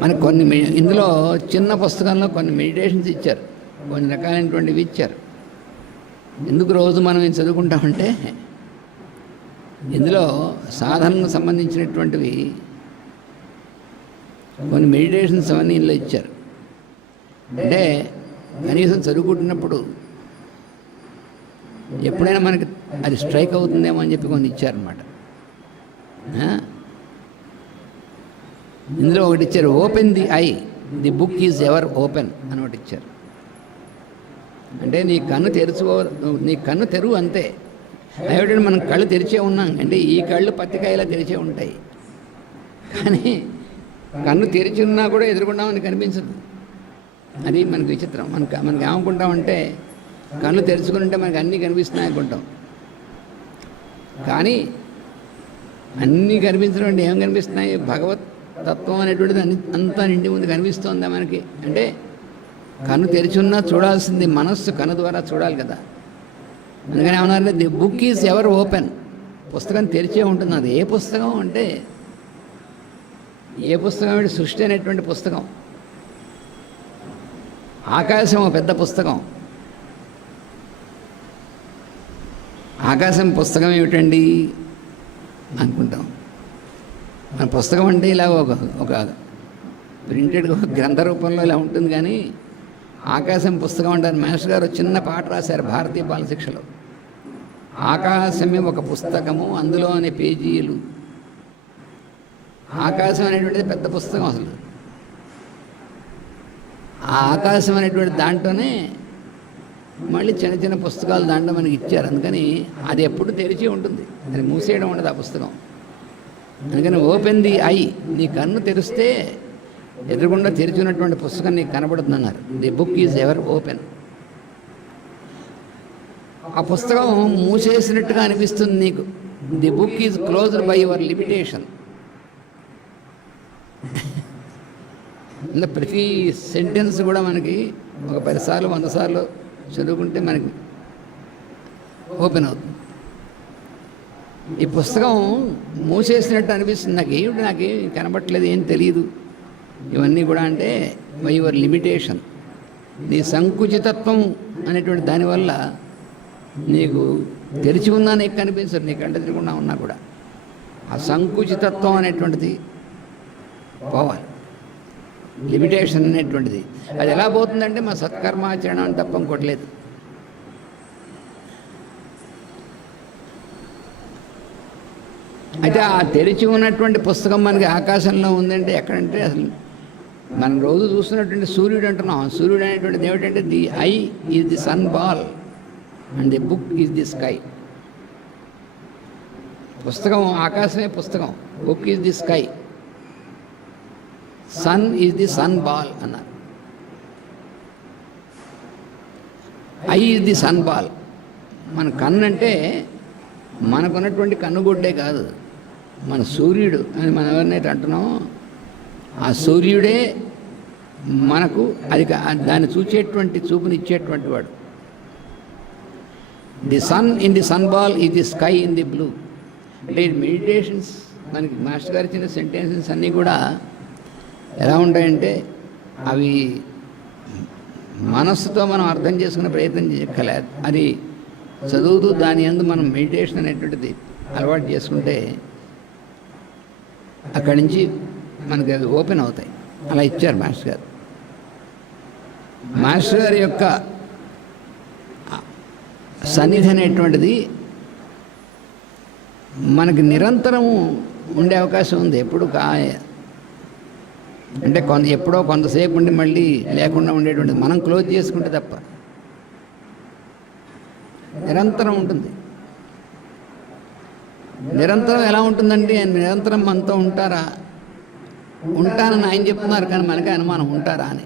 మనకు కొన్ని ఇందులో చిన్న పుస్తకంలో కొన్ని మెడిటేషన్స్ ఇచ్చారు, కొన్ని రకాలైనటువంటివి ఇచ్చారు. ఎందుకు రోజు మనం ఏం చదువుకుంటామంటే ఇందులో సాధనకు సంబంధించినటువంటివి కొన్ని మెడిటేషన్స్ అవన్నీ ఇందులో ఇచ్చారు. అంటే కనీసం చదువుకుంటున్నప్పుడు ఎప్పుడైనా మనకి అది స్ట్రైక్ అవుతుందేమో అని చెప్పి కొన్ని ఇచ్చారన్నమాట. ఇందులో ఒకటి ఇచ్చారు, open the I, the book is ever open అని ఒకటి ఇచ్చారు. అంటే నీ కన్ను తెరువు అంతే. ఏమిటంటే మనం కళ్ళు తెరిచే ఉన్నాం అంటే ఈ కళ్ళు పత్తికాయలా తెరిచే ఉంటాయి, కానీ కన్ను తెరిచి ఉన్నా కూడా ఎదుర్కొంటామని కనిపించదు. అది మనకి విచిత్రం. మనకి ఏమనుకుంటామంటే కళ్ళు తెరుచుకుని ఉంటే మనకి అన్నీ కనిపిస్తున్నాయి అనుకుంటాం. కానీ అన్నీ కనిపించడం అంటే ఏం కనిపిస్తున్నాయి? భగవత్ తత్వం అనేటువంటిది అంతా నిండి ముందు కనిపిస్తోందా మనకి? అంటే కన్ను తెరిచున్నా చూడాల్సింది మనస్సు కన్ను ద్వారా చూడాలి కదా. అందుకని ఏమన్నారంటే the book is ever open. పుస్తకం తెరిచే ఉంటుంది. అది ఏ పుస్తకం అంటే అంటే సృష్టి అనేటువంటి పుస్తకం. ఆకాశం ఒక పెద్ద పుస్తకం. ఆకాశం పుస్తకం ఏమిటండి అనుకుంటాం. మన పుస్తకం అంటే ఇలా ఒక ప్రింటెడ్ గ్రంథ రూపంలో ఇలా ఉంటుంది. కానీ ఆకాశం పుస్తకం అంటారు. మాస్టర్ గారు చిన్న పాట రాశారు భారతీయ బాల శిక్షలో. ఆకాశమే ఒక పుస్తకము, అందులోని పేజీలు. ఆకాశం అనేటువంటిది పెద్ద పుస్తకం. అసలు ఆ ఆకాశం అనేటువంటి దాంట్లోనే మళ్ళీ చిన్న చిన్న పుస్తకాలు దాంట్లో మనకి ఇచ్చారు. అందుకని అది ఎప్పుడు తెరిచి ఉంటుంది, అది మూసేయడం ఉండదు ఆ పుస్తకం. అందుకని ఓపెన్ ది ఐ, నీ కన్ను తెరిస్తే ఎదురుగుండా తెరిచినటువంటి పుస్తకం నీకు కనబడుతుంది అన్నారు. The book is ever open. ఆ పుస్తకం మూసేసినట్టుగా అనిపిస్తుంది నీకు. The book is closed by your limitation. ప్రతి సెంటెన్స్ కూడా మనకి ఒక 10 సార్లు 100 సార్లు చదువుకుంటే మనకి ఓపెన్ అవుతుంది. ఈ పుస్తకం మూసేసినట్టు అనిపిస్తుంది. నాకేం కనబట్టలేదు, ఏం తెలియదు. ఇవన్నీ కూడా అంటే బై యువర్ లిమిటేషన్. నీ సంకుచితత్వం అనేటువంటి దానివల్ల నీకు తెరిచి ఉన్నా నీకు కనిపించదు, నీకు కంట తిరగకుండా ఉన్నా కూడా. ఆ సంకుచితత్వం అనేటువంటిది పోవాలి. లిమిటేషన్ అనేటువంటిది అది ఎలా పోతుందంటే మా సత్కర్మాచరణ అని తప్ప ఇంకోట్లేదు. అయితే ఆ తెరిచి ఉన్నటువంటి పుస్తకం మనకి ఆకాశంలో ఉందంటే ఎక్కడంటే అసలు మనం రోజు చూస్తున్నటువంటి సూర్యుడు అంటున్నాం. సూర్యుడు అనేటువంటిది ఏమిటంటే the eye is the sun ball and the book is the sky. పుస్తకం ఆకాశమే పుస్తకం, book is the sky, sun is the sun ball అన్నారు. Eye is the sun ball. మన కన్ను అంటే మనకున్నటువంటి కన్నుగుడ్డే కాదు, మన సూర్యుడు అని మనం ఎవరినైతే అంటున్నామో ఆ సూర్యుడే మనకు అది దాన్ని చూచేటువంటి చూపుని ఇచ్చేటువంటి వాడు. The sun in the sun ball is the sky in the blue. అంటే మెడిటేషన్స్ మనకి మాస్టర్ గారు ఇచ్చిన సెంటెన్సెస్ అన్నీ కూడా ఎలా ఉంటాయంటే అవి మనస్సుతో మనం అర్థం చేసుకునే ప్రయత్నం చేయక్కలేదు. అది చదువుతూ దాని యందు మనం మెడిటేషన్ అనేటువంటిది అలవాటు చేసుకుంటే అక్కడి నుంచి మనకి అది ఓపెన్ అవుతాయి. అలా ఇచ్చారు మాస్టర్ గారు. మాస్టర్ గారి యొక్క సన్నిధి అనేటువంటిది మనకి నిరంతరము ఉండే అవకాశం ఉంది. ఎప్పుడు అంటే ఎప్పుడో కొంతసేపు ఉండి మళ్ళీ లేకుండా ఉండేటువంటిది మనం క్లోజ్ చేసుకుంటే తప్ప నిరంతరం ఉంటుంది. నిరంతరం ఎలా ఉంటుందండి? నిరంతరం మనతో ఉంటారా? ఉంటానని ఆయన చెప్తున్నారు, కానీ మనకి అనుమానం ఉంటారా అని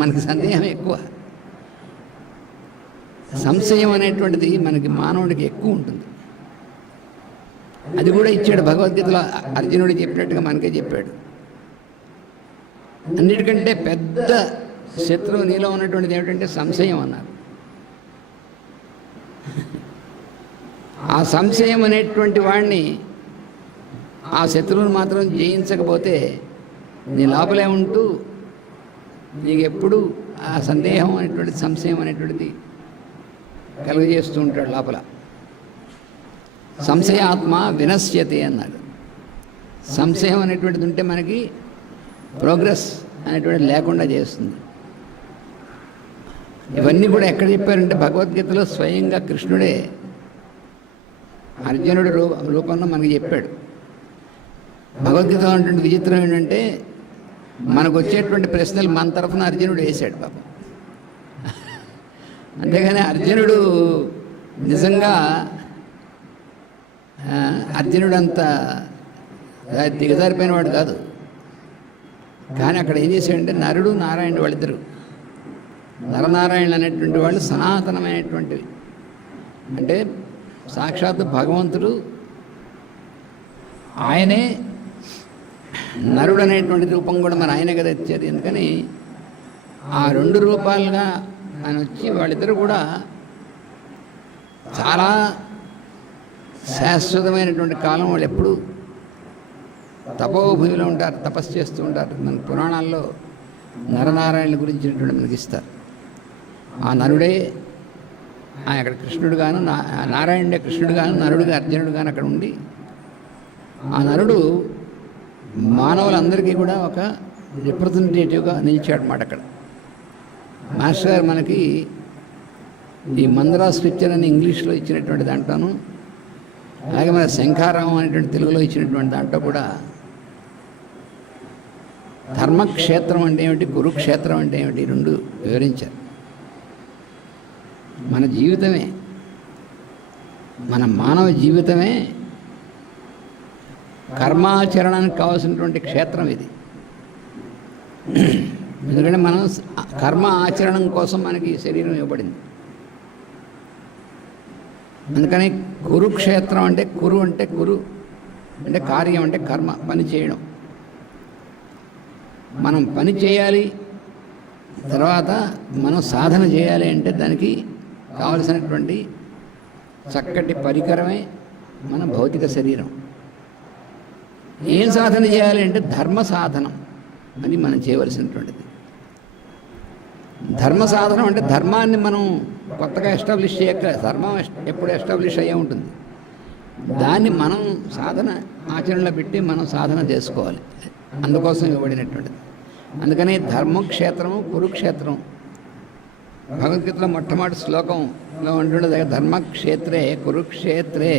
మనకి సందేహం ఎక్కువ. సంశయం అనేటువంటిది మనకి మానవుడికి ఎక్కువ ఉంటుంది. అది కూడా ఇచ్చాడు భగవద్గీతలో. అర్జునుడు చెప్పినట్టుగా మనకే చెప్పాడు. అన్నిటికంటే పెద్ద శత్రువు నీలో ఉన్నటువంటిది ఏమిటంటే సంశయం అన్నారు. ఆ సంశయం అనేటువంటి వాడిని, ఆ శత్రువుని మాత్రం జయించకపోతే నీ లోపలే ఉంటూ నీకు ఎప్పుడు ఆ సందేహం అనేటువంటిది, సంశయం అనేటువంటిది కలుగజేస్తూ ఉంటాడు లోపల. సంశయాత్మ వినశ్యతే అన్నాడు. సంశయం అనేటువంటిది ఉంటే మనకి ప్రోగ్రెస్ అనేటువంటిది లేకుండా చేస్తుంది. ఇవన్నీ కూడా ఎక్కడ చెప్పారంటే భగవద్గీతలో స్వయంగా కృష్ణుడే అర్జునుడి రూపంలో మనకి చెప్పాడు. భగవద్గీతలో ఉన్నటువంటి విచిత్రం ఏంటంటే మనకు వచ్చేటువంటి ప్రశ్నలు మన తరఫున అర్జునుడు వేశాడు పాపం. అంతేగాని అర్జునుడు నిజంగా అర్జునుడు అంత దిగజారిపోయిన వాడు కాదు. కానీ అక్కడ ఏం చేశాడంటే నరుడు నారాయణుడు వాళ్ళిద్దరు, నరనారాయణులు అనేటువంటి వాళ్ళు సనాతనమైనటువంటివి. అంటే సాక్షాత్ భగవంతుడు ఆయనే నరుడు అనేటువంటి రూపం కూడా మన ఆయనే కదా ఇచ్చేది. ఎందుకని ఆ రెండు రూపాలుగా ఆయన వచ్చి వాళ్ళిద్దరూ కూడా చాలా శాశ్వతమైనటువంటి కాలం వాళ్ళు ఎప్పుడు తపోభూమిలో ఉంటారు, తపస్సు చేస్తూ ఉంటారు. మన పురాణాల్లో నరనారాయణుల గురించినటువంటి మనకి ఇస్తారు. ఆ నరుడే అక్కడ కృష్ణుడు గాను, నారాయణుడే కృష్ణుడు గాను, నరుడుగా అర్జునుడు గాను అక్కడ ఉండి, ఆ నరుడు మానవులందరికీ కూడా ఒక రిప్రజెంటేటివ్గా నిలిచాడు అన్నమాట. అక్కడ మాస్టర్ గారు మనకి ఈ మందరా స్క్రిప్చర్ అని ఇంగ్లీష్లో ఇచ్చినటువంటి దాంట్లోనూ, అలాగే మన శంఖారామం అనేటువంటి తెలుగులో ఇచ్చినటువంటి దాంట్లో కూడా ధర్మక్షేత్రం అంటే ఏమిటి, కురుక్షేత్రం అంటే ఏమిటి, రెండు వివరించారు. మన జీవితమే, మన మానవ జీవితమే కర్మాచరణానికి కావాల్సినటువంటి క్షేత్రం ఇది. ఎందుకంటే మనం కర్మ ఆచరణం కోసం మనకి శరీరం ఇవ్వబడింది. అందుకని కురుక్షేత్రం అంటే కురు అంటే కార్యం అంటే కర్మ, పని చేయడం. మనం పని చేయాలి, తర్వాత మనం సాధన చేయాలి అంటే దానికి కావలసినటువంటి చక్కటి పరికరమే మన భౌతిక శరీరం. ఏం సాధన చేయాలి అంటే ధర్మ సాధనం అని మనం చేయవలసినటువంటిది. ధర్మ సాధనం అంటే ధర్మాన్ని మనం కొత్తగా ఎస్టాబ్లిష్ చేయక, ధర్మం ఎప్పుడు ఎస్టాబ్లిష్ అయ్యే ఉంటుంది. దాన్ని మనం సాధన ఆచరణలో పెట్టి మనం సాధన చేసుకోవాలి. అందుకోసం ఇవ్వబడినటువంటిది. అందుకని ధర్మక్షేత్రము కురుక్షేత్రం భగవద్గీతలో మొట్టమొదటి శ్లోకంలో ఉంటుండేది ధర్మక్షేత్రే కురుక్షేత్రే.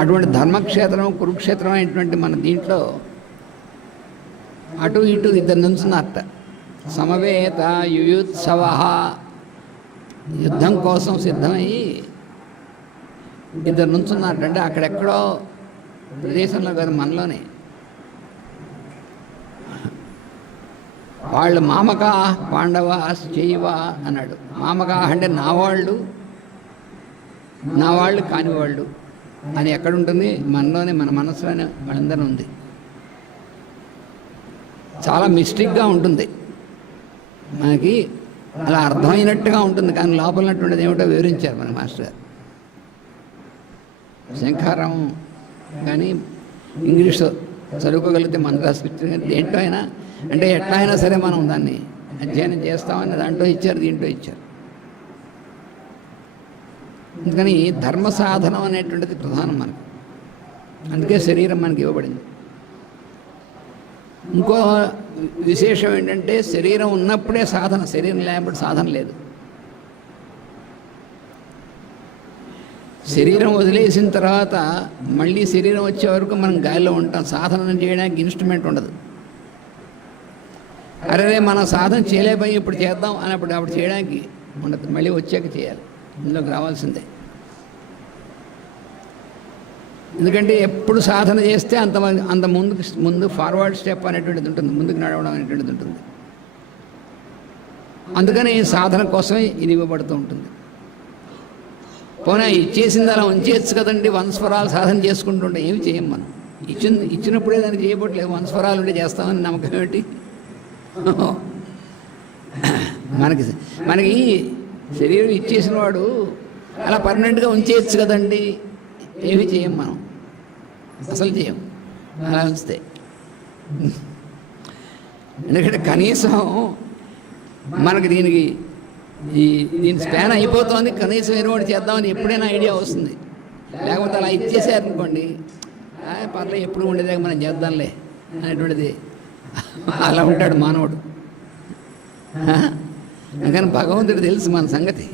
అటువంటి ధర్మక్షేత్రం కురుక్షేత్రం అనేటువంటి మన దీంట్లో అటు ఇటు ఇద్దరు నుంచున్నారట. సమవేత యుయుత్సవ, యుద్ధం కోసం సిద్ధమయ్యి ఇద్దరు నుంచున్నారట. అంటే అక్కడెక్కడో ప్రదేశంలో కాదు, మనలోనే. వాళ్ళు మామకా పాండవ చేయవా అన్నాడు. మామకా అంటే నా వాళ్ళు, నా వాళ్ళు కాని వాళ్ళు అని ఎక్కడుంటుంది? మనలోనే, మన మనసులోనే వాళ్ళందరూ ఉంది. చాలా మిస్టేక్గా ఉంటుంది, మనకి అలా అర్థమైనట్టుగా ఉంటుంది, కానీ లోపలన్నటువంటిది ఏమిటో వివరించారు మన మాస్టర్ గారు. శంఖారం కానీ ఇంగ్లీష్ చదువుకోగలిగితే మన రాసుకొచ్చిన దేంట్లో అయినా అంటే ఎట్లా అయినా సరే మనం దాన్ని అధ్యయనం చేస్తామని దాంట్లో ఇచ్చారు, దీంట్లో ఇచ్చారు. అందుకని ధర్మ సాధనం అనేటువంటిది ప్రధానం మనకు. అందుకే శరీరం మనకి ఇవ్వబడింది. ఇంకో విశేషం ఏంటంటే శరీరం ఉన్నప్పుడే సాధన, శరీరం లేకపోతే సాధన లేదు. శరీరం వదిలేసిన తర్వాత మళ్ళీ శరీరం వచ్చే వరకు మనం గాలిలో ఉంటాం. సాధన చేయడానికి ఇన్స్ట్రుమెంట్ ఉండదు. అరే మనం సాధన చేయలేకపోయి ఇప్పుడు చేద్దాం అన్నప్పుడు అప్పుడు చేయడానికి ఉండదు, మళ్ళీ వచ్చాక చేయాలి, ఇందులోకి రావాల్సిందే. ఎందుకంటే ఎప్పుడు సాధన చేస్తే అంత ముందు ఫార్వర్డ్ స్టెప్ అనేటువంటిది ఉంటుంది, ముందుకు నడవడం అనేటువంటిది ఉంటుంది. అందుకని సాధన కోసమే ఇది ఇవ్వబడుతూ ఉంటుంది. పోనీ ఇచ్చేసింది అలా ఉంచేయచ్చు కదండి, వన్స్ ఫర్ ఆల్ సాధన చేసుకుంటుంటే ఏమి చేయం మనం. ఇచ్చినప్పుడే దాన్ని చేయబట్టలేదు, వన్స్ ఫర్ ఆల్ ఉంటే చేస్తామని నమ్మకం ఏమిటి? మనకి శరీరం ఇచ్చేసిన వాడు అలా పర్మనెంట్గా ఉంచేయచ్చు కదండి, ఏమి చేయం మనం, అసలు చేయం అలా ఉంచితే. ఎందుకంటే కనీసం మనకి దీని స్పాన్ అయిపోతుంది, కనీసం ఎరువుడు చేద్దామని ఎప్పుడైనా ఐడియా వస్తుంది. లేకపోతే అలా ఇచ్చేసారనుకోండి, పర్లేదు ఎప్పుడు ఉండేదాకా మనం చేద్దాంలే అనేటువంటిది అలా ఉంటాడు మానవుడు. అందుకని భగవంతుడు తెలుసు మన సంగతి,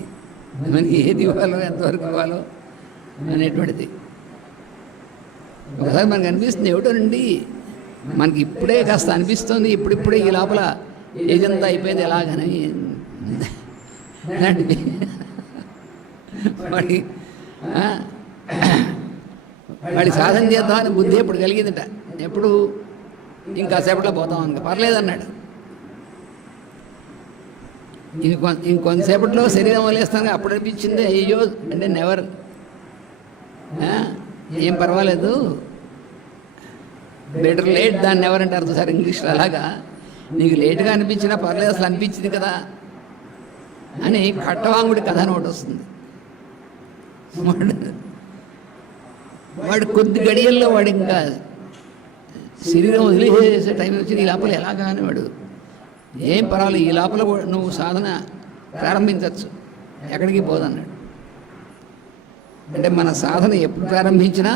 మనకి ఏది ఇవ్వాలో ఎంతవరకు ఇవ్వాలో అనేటువంటిది. ఒకసారి మనకు అనిపిస్తుంది ఏమిటోనండి, మనకి ఇప్పుడే కాస్త అనిపిస్తుంది, ఇప్పుడిప్పుడే ఈ లోపల ఏజంతా అయిపోయింది ఎలాగని వాడి సాధన చేద్దామని బుద్ధి ఎప్పుడు కలిగిందట, ఎప్పుడు ఇంకాసేపట్లో పోతాం అనుకో, పర్లేదన్నాడు. ఇంకొంతసేపట్లో శరీరం వదిలేస్తాను, అప్పుడు అనిపించింది అయ్యో అంటే నెవర్, ఏం పర్వాలేదు, బెటర్ లేట్ దాన్ని నెవర్ అంటారు సార్ ఇంగ్లీష్లో. అలాగా నీకు లేట్గా అనిపించినా పర్లేదు, అసలు అనిపించింది కదా అని కట్టవాంగుడి కథ అని ఒకటి వస్తుంది. వాడు కొద్ది గడియల్లో వాడు ఇంకా శరీరం వదిలేసే టైం వచ్చి ఈ లోపల ఎలాగా అని వాడు ఏం పర్వాలేదు, ఈ లోపల నువ్వు సాధన ప్రారంభించవచ్చు, ఎక్కడికి పోదన్నాడు. అంటే మన సాధన ఎప్పుడు ప్రారంభించినా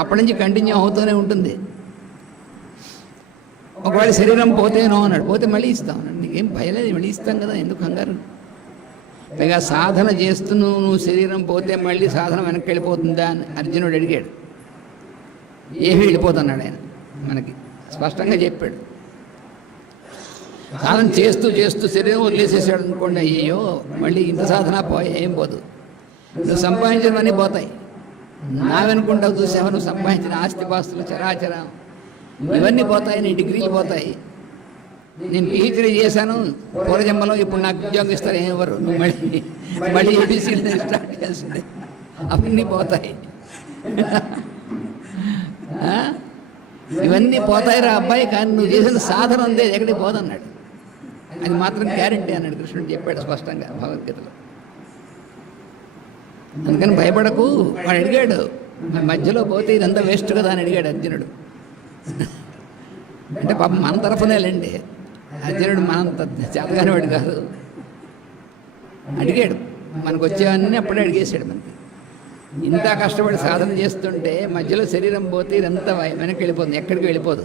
అప్పటి నుంచి కంటిన్యూ అవుతూనే ఉంటుంది. ఒకవేళ శరీరం పోతేనో అన్నాడు, పోతే మళ్ళీ ఇస్తాం అన్నాడు. నీకేం భయం లేదు, మళ్ళీ ఇస్తాం కదా, ఎందుకు కంగారు. పైగా సాధన చేస్తూ నువ్వు శరీరం పోతే మళ్ళీ సాధన వెనక్కి వెళ్ళిపోతుందా అని అర్జునుడు అడిగాడు. ఏమి వెళ్ళిపోతున్నాడు ఆయన, మనకి స్పష్టంగా చెప్పాడు. సాధన చేస్తూ చేస్తూ శరీరం వదిలేసేసాడు అనుకోండి, అయ్యో మళ్ళీ ఇంత సాధన పోయి ఏం పోదు, నువ్వు సంపాదించినవన్నీ పోతాయి. నావనుకుంటావు చూసావా, నువ్వు సంపాదించిన ఆస్తిపాస్తులు చరాచరం ఇవన్నీ పోతాయి, నీ డిగ్రీలు పోతాయి. నేను పిహెచ్డీ చేశాను పూర్వజన్మలో, ఇప్పుడు నాకు ఉద్యోగం ఇస్తారు ఏమవరు, నువ్వు మళ్ళీ ఏబీసీలు స్టార్ట్ చేస్తుంది, అవన్నీ పోతాయి. ఇవన్నీ పోతాయి రా అబ్బాయి, కానీ నువ్వు చేసిన సాధన ఉందే ఎక్కడికి పోదన్నాడు. అది మాత్రం గ్యారెంటీ అన్నాడు కృష్ణుడు, చెప్పాడు స్పష్టంగా భగవద్గీతలో. అందుకని భయపడకు. వాడు అడిగాడు, మధ్యలో పోతే ఇదంతా వేస్ట్ కదా అని అడిగాడు అర్జునుడు. అంటే పాపం మన తరఫునేలేండి, అర్జునుడు మనంత చేతగానే వాడు కాదు. అడిగాడు, మనకు వచ్చేవన్నీ అప్పుడే అడిగేశాడు. మనకి ఇంత కష్టపడి సాధన చేస్తుంటే మధ్యలో శరీరం పోతే ఇదంతా వెనక్కి వెళ్ళిపోతుంది, ఎక్కడికి వెళ్ళిపోదు.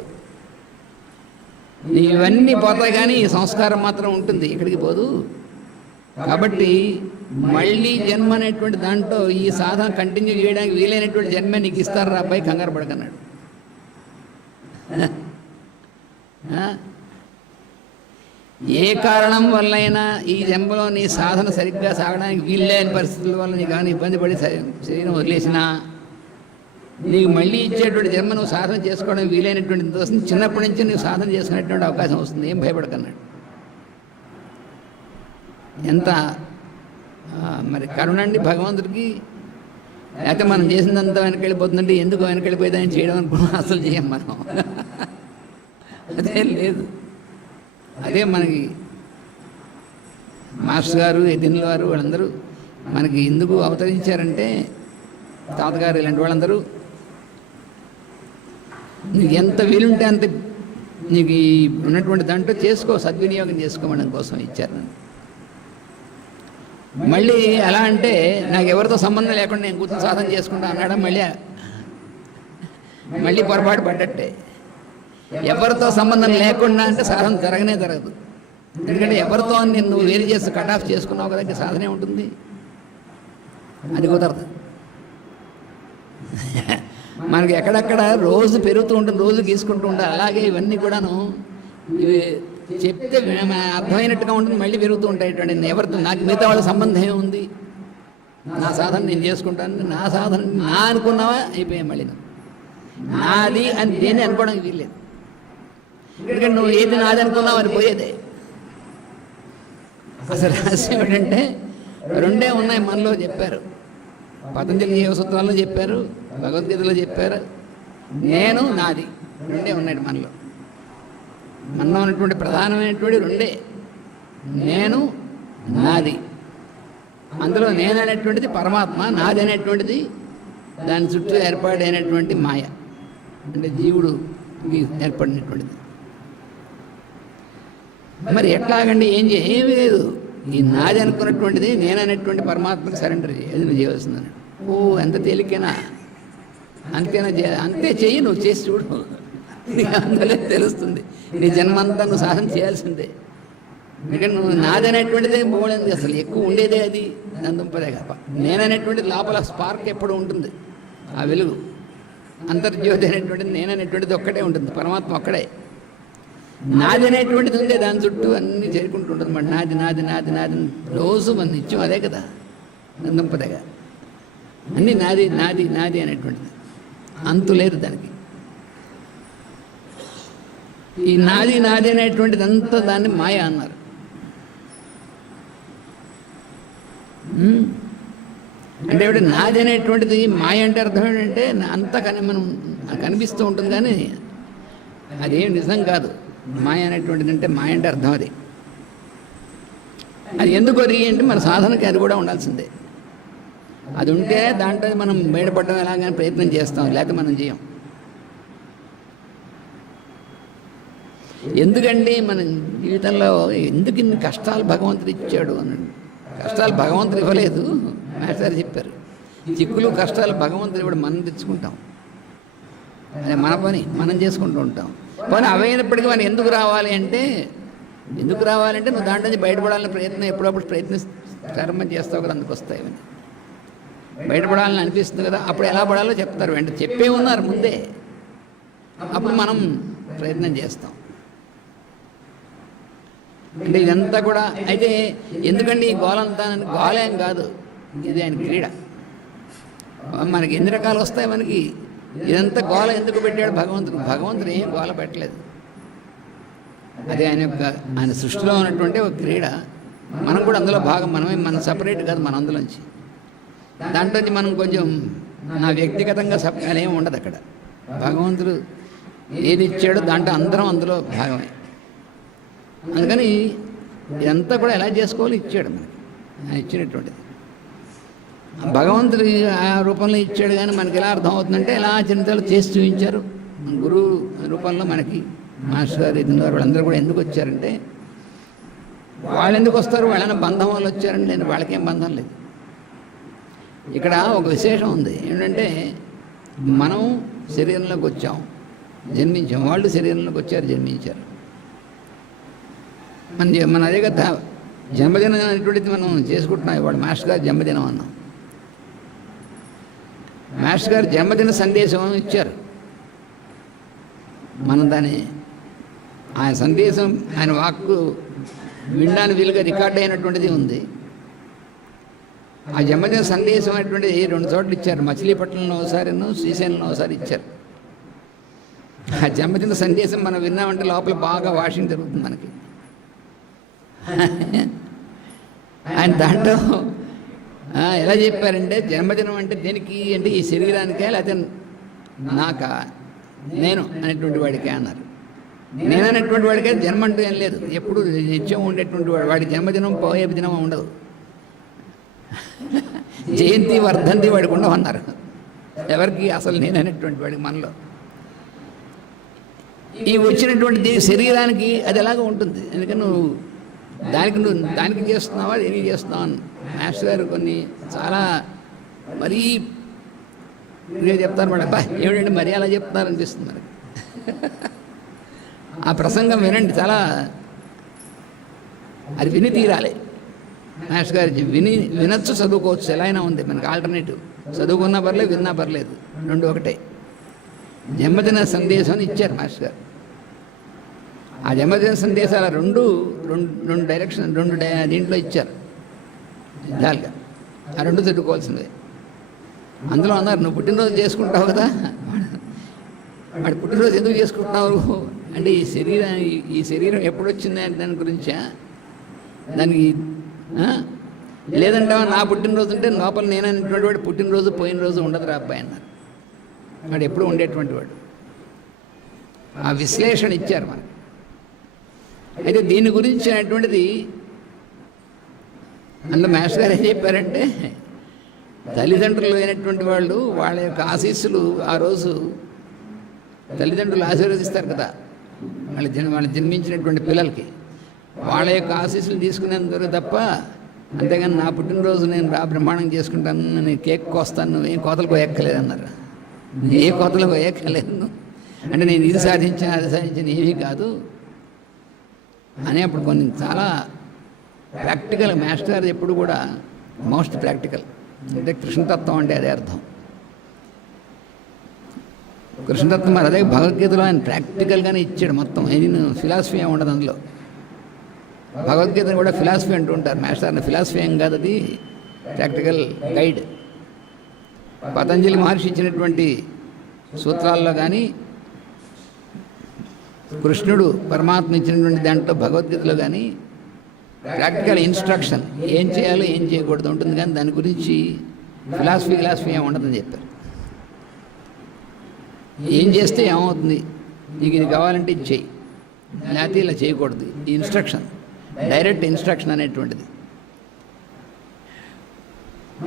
ఇవన్నీ పోతాయి కానీ ఈ సంస్కారం మాత్రం ఉంటుంది, ఎక్కడికి పోదు. కాబట్టి మళ్ళీ జన్మ అనేటువంటి దాంట్లో ఈ సాధన కంటిన్యూ చేయడానికి వీలైనటువంటి జన్మ నీకు ఇస్తారు రా అబ్బాయి, కంగారు పడకన్నాడు. ఏ కారణం వల్లైనా ఈ జన్మలో నీ సాధన సరిగ్గా సాగడానికి వీల్లేని పరిస్థితుల వల్ల నీకు కానీ ఇబ్బంది పడి శరీరం వదిలేసినా నీకు మళ్ళీ ఇచ్చేటువంటి జన్మ నువ్వు సాధన చేసుకోవడానికి వీలైనటువంటి వస్తుంది. చిన్నప్పటి నుంచి నువ్వు సాధన చేసుకునేటువంటి అవకాశం వస్తుంది, ఏం భయపడకన్నాడు. ఎంత మరి కరుణ అండి భగవంతుడికి. లేకపోతే మనం చేసిందంతా వెనకెళ్ళిపోతుందంటే ఎందుకు వెనకెళ్ళిపోయిందని చేయడం అనుకున్నాం, అసలు చేయం మనం. అదే లేదు. అదే మనకి మాస్టర్ గారు, యతిన్ల వారు వాళ్ళందరూ మనకి ఎందుకు అవతరించారంటే, తాతగారు ఇలాంటి వాళ్ళందరూ నీకు ఎంత వీలుంటే అంత నీకు ఈ ఉన్నటువంటి దాంట్లో చేసుకో, సద్వినియోగం చేసుకోవడం కోసం ఇచ్చారు. మళ్ళీ ఎలా అంటే నాకు ఎవరితో సంబంధం లేకుండా నేను కూర్చొని సాధన చేసుకుంటా అన్నాడా, మళ్ళీ పొరపాటు పడ్డట్టే. ఎవరితో సంబంధం లేకుండా అంటే సాధన జరగనే జరగదు. ఎందుకంటే ఎవరితో నిన్ను వేరు చేసి కట్ ఆఫ్ చేసుకున్నావు కదా, సాధనే ఉంటుంది. అది కుదరదు. మనకి ఎక్కడెక్కడ రోజు పెరుగుతూ ఉంటుంది, రోజు గీసుకుంటూ ఉండాలి. అలాగే ఇవన్నీ కూడాను ఇవి చెప్తే అర్థమైనట్టుగా ఉంటుంది, మళ్ళీ పెరుగుతూ ఉంటాయి. ఎవరితో నాకు మిగతా వాళ్ళ సంబంధం ఏముంది, నా సాధన నేను చేసుకుంటాను, నా సాధన నా అనుకున్నావా అయిపోయాయి. మళ్ళీ నాది అని దేన్ని అనుకోవడానికి వీల్లేదు. ఎందుకంటే నువ్వు ఏది నాది అనుకున్నావు అని పోయేదే. అసలు రహస్యం ఏంటంటే రెండే ఉన్నాయి మనలో చెప్పారు. పతంజలి యోగసూత్రాల్లో చెప్పారు, భగవద్గీతలో చెప్పారు. నేను నాది రెండే ఉన్నాయి మనలో. మనలో ఉన్నటువంటి ప్రధానమైనటువంటి రెండే, నేను నాది. అందులో నేను అనేటువంటిది పరమాత్మ, నాది అనేటువంటిది దాని చుట్టూ ఏర్పాటైనటువంటి మాయ, అంటే జీవుడు ఏర్పడినటువంటిది. మరి ఎట్లాగండి ఏమీ లేదు. ఈ నాది అనుకున్నటువంటిది నేను అనేటువంటి పరమాత్మకి సరెండర్ చేయాలి, నువ్వు చేయవలసిందని. ఎంత తేలికైనా అంతే చెయ్యి, నువ్వు చేసి చూడు, నీకు అందులో తెలుస్తుంది. నీ జన్మంతా నువ్వు సాధన చేయాల్సిందే. ఎందుకంటే నువ్వు నాది అనేటువంటిదే పోలేదు, అసలు ఎక్కువ ఉండేదే అది నందుంపదే కాప. నేననేటువంటిది లోపల స్పార్క్ ఎప్పుడు ఉంటుంది, ఆ వెలుగు అంతర్జ్యోతి అనేటువంటిది నేననేటువంటిది ఒక్కటే ఉంటుంది, పరమాత్మ ఒక్కడే. నాది అనేటువంటిది ఉందే, దాని చుట్టూ అన్నీ చేరుకుంటూ ఉంటుంది. మరి నాది నాది నాది నాది రోజు మన నిత్యం అదే కదా, నందంపదేగా అన్నీ నాది నాది నాది అనేటువంటిది, అంతు లేదు దానికి. ఈ నాది నాది అనేటువంటిది అంతా దాన్ని మాయ అన్నారు. అంటే ఇప్పుడు నాది అనేటువంటిది మాయ అంటే అర్థం ఏంటంటే అంతా మనం కనిపిస్తూ ఉంటుంది, కానీ అదేం నిజం కాదు. మాయ అనేటువంటిది అంటే మాయ అంటే అర్థం అది. అది ఎందుకు ఒరిగి అంటే మన సాధనకి అది కూడా ఉండాల్సిందే. అది ఉంటే దాంట్లో మనం బయటపడడం ఎలాగని ప్రయత్నం చేస్తాం, లేకపోతే మనం చేయం. ఎందుకండి మన జీవితంలో ఎందుకు ఇన్ని కష్టాలు భగవంతుడు ఇచ్చాడు అని. కష్టాలు భగవంతుడు ఇవ్వలేదు, మాస్టర్ చెప్పారు. చిక్కులు కష్టాలు భగవంతుడు ఇవ్వడం, మనం తెచ్చుకుంటాం. అదే మన పని మనం చేసుకుంటూ ఉంటాం. కానీ అవైనప్పటికీ మనం ఎందుకు రావాలి అంటే నువ్వు దాంట్లో నుంచి బయటపడాలని ప్రయత్నం ఎప్పుడప్పుడు ప్రారంభం చేస్తావు కదా, అందుకు వస్తాయి. బయటపడాలని అనిపిస్తుంది కదా, అప్పుడు ఎలా పడాలో చెప్తారు, వెంటనే చెప్పే ఉన్నారు ముందే. అప్పుడు మనం ప్రయత్నం చేస్తాం. అంటే ఇదంతా కూడా అయితే ఎందుకండి ఈ గోలంతా, గోలేం కాదు, ఇది ఆయన క్రీడ. మనకి ఎన్ని రకాలు వస్తాయి మనకి. ఇదంతా గోల ఎందుకు పెట్టాడు భగవంతుడు ఏం గోల పెట్టలేదు. అదే ఆయన సృష్టిలో ఉన్నటువంటి ఒక క్రీడ. మనం కూడా అందులో భాగం, మనం సపరేట్ కాదు, మన అందులోంచి. దాంట్లోంచి మనం కొంచెం నా వ్యక్తిగతంగా ఏమి ఉండదు అక్కడ. భగవంతుడు ఏది ఇచ్చాడో దాంట్లో అందరం అందులో భాగమే. అందుకని ఇదంతా కూడా ఎలా చేసుకోవాలో ఇచ్చాడు మనకి, ఆయన ఇచ్చినటువంటిది. భగవంతుడు ఆ రూపంలో ఇచ్చాడు, కానీ మనకి ఎలా అర్థం అవుతుందంటే ఎలా చింతలు చేసి చూపించారు. గురువు రూపంలో మనకి మాస్టర్ గారు, యతిన్ గారు వాళ్ళందరూ కూడా ఎందుకు వచ్చారంటే, వాళ్ళు ఎందుకు వస్తారు, వాళ్ళని బంధం వల్ల వచ్చారండి. నేను వాళ్ళకేం బంధం లేదు. ఇక్కడ ఒక విశేషం ఉంది ఏంటంటే, మనం శరీరంలోకి వచ్చాం, జన్మించాం, వాళ్ళు శరీరంలోకి వచ్చారు, జన్మించారు. మన అదే కదా జన్మదినం అనేటువంటిది మనం చేసుకుంటున్నాం. ఇవాళ మాస్టర్ గారు జన్మదినం అన్నాం. మాస్టర్ గారు జన్మదిన సందేశం ఇచ్చారు. మనం ఆయన సందేశం, ఆయన వాక్కు వినడానికి వీలుగా రికార్డ్ అయినటువంటిది ఉంది. ఆ జన్మదిన సందేశం అనేటువంటిది 2 చోట్ల ఇచ్చారు. మచిలీపట్నంలో ఒకసారిను, శ్రీశైలంలో ఒకసారి ఇచ్చారు. ఆ జన్మదిన సందేశం మనం విన్నామంటే లోపల బాగా వాషింగ్ జరుగుతుంది మనకి. ఆయన దాంట్లో ఎలా చెప్పారంటే జన్మదినం అంటే దేనికి అంటే ఈ శరీరానికే లేకపోతే నాకా నేను అనేటువంటి వాడికే అన్నారు. నేను అనేటువంటి వాడికే జన్మ అంటూ ఏం లేదు, ఎప్పుడు నిత్యం ఉండేటువంటి వాడు. వాడి జన్మదినం పోయే దినం ఉండదు, జయంతి వర్ధంతి వాడికి ఉండవన్నారు. ఎవరికి అసలు నేను అనేటువంటి వాడికి మనలో ఈ వచ్చినటువంటి శరీరానికి అది ఎలాగో ఉంటుంది. ఎందుకని నువ్వు దానికి చేస్తున్నావా దేనికి చేస్తున్నావు అని మాస్టర్ గారు కొన్ని చాలా మరీ చెప్తారు మేడం. ఏమిటంటే మరీ అలా చెప్తున్నారు అనిపిస్తుంది మనకి. ఆ ప్రసంగం వినండి, చాలా అది విని తీరాలి. మాస్టర్ గారు వినొచ్చు, చదువుకోవచ్చు, ఎలా అయినా ఉంది మనకి ఆల్టర్నేటివ్. చదువుకున్నా పర్లేదు, విన్నా పర్లేదు, రెండు ఒకటే. జన్మదిన సందేశం ఇచ్చారు మాస్టర్ గారు. ఆ జన్మదిన సందేశాల రెండు డైరెక్షన్ దీంట్లో ఇచ్చారు విధాలుగా. ఆ రెండు చదువుకోవాల్సిందే. అందులో అన్నారు, నువ్వు పుట్టినరోజు చేసుకుంటావు కదా, వాడు పుట్టినరోజు ఎందుకు చేసుకుంటున్నావు అంటే ఈ శరీరం ఎప్పుడు వచ్చింది అంటే దాని గురించా, దానికి లేదంటావా నా పుట్టినరోజు అంటే లోపల నేననేటువంటి వాడు పుట్టినరోజు పోయిన రోజు ఉండదు రా అబ్బాయి అన్నారు. వాడు ఎప్పుడు ఉండేటువంటి వాడు. ఆ విశ్లేషణ ఇచ్చారు మనకి. అయితే దీని గురించి అనేటువంటిది అందులో మాస్టర్ గారు ఏం చెప్పారంటే, తల్లిదండ్రులు అయినటువంటి వాళ్ళు వాళ్ళ యొక్క ఆశీస్సులు ఆ రోజు తల్లిదండ్రులు ఆశీర్వదిస్తారు కదా వాళ్ళు జన్మించినటువంటి పిల్లలకి. వాళ్ళ యొక్క ఆశీస్సులు తీసుకునేందుకు తప్ప, అంతేగాని నా పుట్టినరోజు నేను బ్రహ్మాండం చేసుకుంటాను, నేను కేక్ కోస్తాను, నువ్వేం కోతలు కోయక్కర్లేదన్నారు. ఏ కోతలు కోయక్కర్లేదు అంటే నేను ఇది సాధించాను అది సాధించాను ఏమీ కాదు అని. అప్పుడు కొన్ని చాలా ప్రాక్టికల్. మాస్టర్ గారు ఎప్పుడు కూడా మోస్ట్ ప్రాక్టికల్. అంటే కృష్ణతత్వం అంటే అదే అర్థం. కృష్ణతత్వం మరి అదే భగవద్గీతలో ఆయన ప్రాక్టికల్గానే ఇచ్చాడు మొత్తం. నేను ఫిలాసఫీ ఏమి ఉండదు అందులో. భగవద్గీతను కూడా ఫిలాసఫీ అంటూ ఉంటారు. మాస్టర్ ఫిలాసఫీ ఏం కాదు, అది ప్రాక్టికల్ గైడ్. పతంజలి మహర్షి ఇచ్చినటువంటి సూత్రాల్లో కానీ, కృష్ణుడు పరమాత్మ ఇచ్చినటువంటి దాంట్లో భగవద్గీతలో కానీ ప్రాక్టికల్ ఇన్స్ట్రక్షన్ ఏం చేయాలో ఏం చేయకూడదు ఉంటుంది. కానీ దాని గురించి ఫిలాసఫీ ఏమి ఉండదని చెప్పారు. ఏం చేస్తే ఏమవుతుంది, నీకు ఇది కావాలంటే ఇది చెయ్యి, లేకపోతే ఇలా చేయకూడదు. ఈ ఇన్స్ట్రక్షన్, డైరెక్ట్ ఇన్స్ట్రక్షన్ అనేటువంటిది.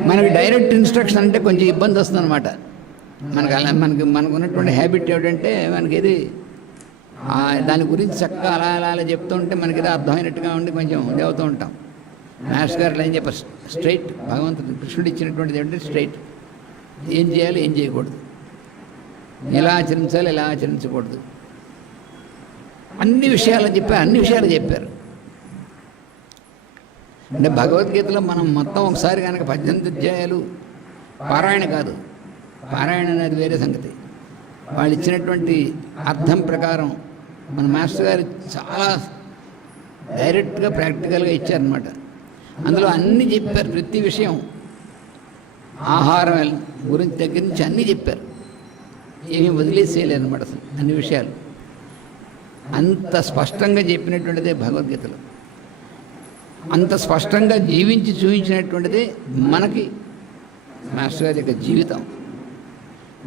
మనకి డైరెక్ట్ ఇన్స్ట్రక్షన్ అంటే కొంచెం ఇబ్బంది వస్తుంది అనమాట. మనకు ఉన్నటువంటి హ్యాబిట్ ఏమిటంటే, మనకి ఇది దాని గురించి చక్కగా అలా చెప్తూ ఉంటే మనకి ఏదో అర్థమైనట్టుగా ఉండి కొంచెం ఇదవుతూ ఉంటాం. మాస్టర్ గారు ఏం చెప్పారు, స్ట్రైట్. భగవంతుడు కృష్ణుడు ఇచ్చినటువంటిది ఏమిటంటే స్ట్రైట్. ఏం చేయాలి ఏం చేయకూడదు, ఎలా ఆచరించాలి ఎలా ఆచరించకూడదు, అన్ని విషయాలు చెప్పారు. అంటే భగవద్గీతలో మనం మొత్తం ఒకసారి కనుక 18 అధ్యాయాలు పారాయణ కాదు, పారాయణ అనేది వేరే సంగతి. వాళ్ళు ఇచ్చినటువంటి అర్థం ప్రకారం మన మాస్టర్ గారు చాలా డైరెక్ట్గా ప్రాక్టికల్గా ఇచ్చారనమాట. అందులో అన్నీ చెప్పారు, ప్రతి విషయం. ఆహారం గురించి దగ్గర నుంచి అన్నీ చెప్పారు, ఏమీ వదిలేసేయలేదు అనమాట అసలు. అన్ని విషయాలు అంత స్పష్టంగా చెప్పినటువంటిదే భగవద్గీతలో. అంత స్పష్టంగా జీవించి చూపించినటువంటిదే మనకి మాస్టర్ గారి యొక్క జీవితం.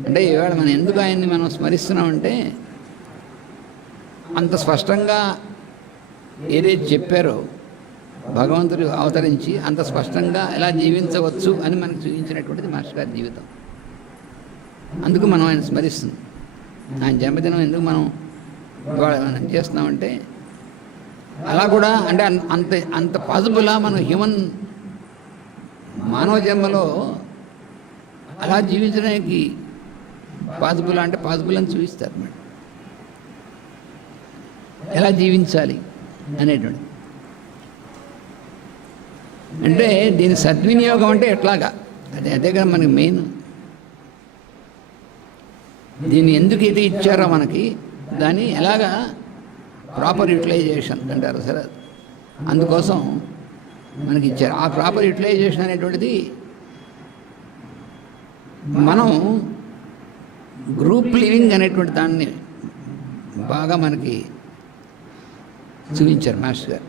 అంటే ఇవాళ మనం ఎందుకు ఆయన్ని మనం స్మరిస్తున్నామంటే, అంత స్పష్టంగా ఏదైతే చెప్పారో భగవంతుడు అవతరించి అంత స్పష్టంగా ఎలా జీవించవచ్చు అని మనకు చూపించినటువంటిది మాస్టర్ గారి జీవితం. అందుకు మనం ఆయన స్మరిస్తుంది. ఆయన జన్మదినం ఎందుకు మనం ఇవాళ మనం చేస్తున్నామంటే, అలా కూడా అంటే అంత పాజిబుల్లా మనం మానవ జన్మలో అలా జీవించడానికి పాజిబుల్ అంటే పాజిబుల్ అని చూపిస్తారు మేడం. ఎలా జీవించాలి అనేటువంటి అంటే దీని సద్వినియోగం అంటే ఎట్లాగా, అదే కదా మనకి మెయిన్. దీన్ని ఎందుకు ఇది ఇచ్చారో మనకి, దాన్ని ఎలాగా ప్రాపర్ యూటిలైజేషన్ అంటారు సరే, అందుకోసం మనకి ఇచ్చారు. ఆ ప్రాపర్ యూటిలైజేషన్ అనేటువంటిది మనం గ్రూప్ లివింగ్ అనేటువంటి దాన్ని బాగా మనకి చూపించారు మాస్టర్ గారు.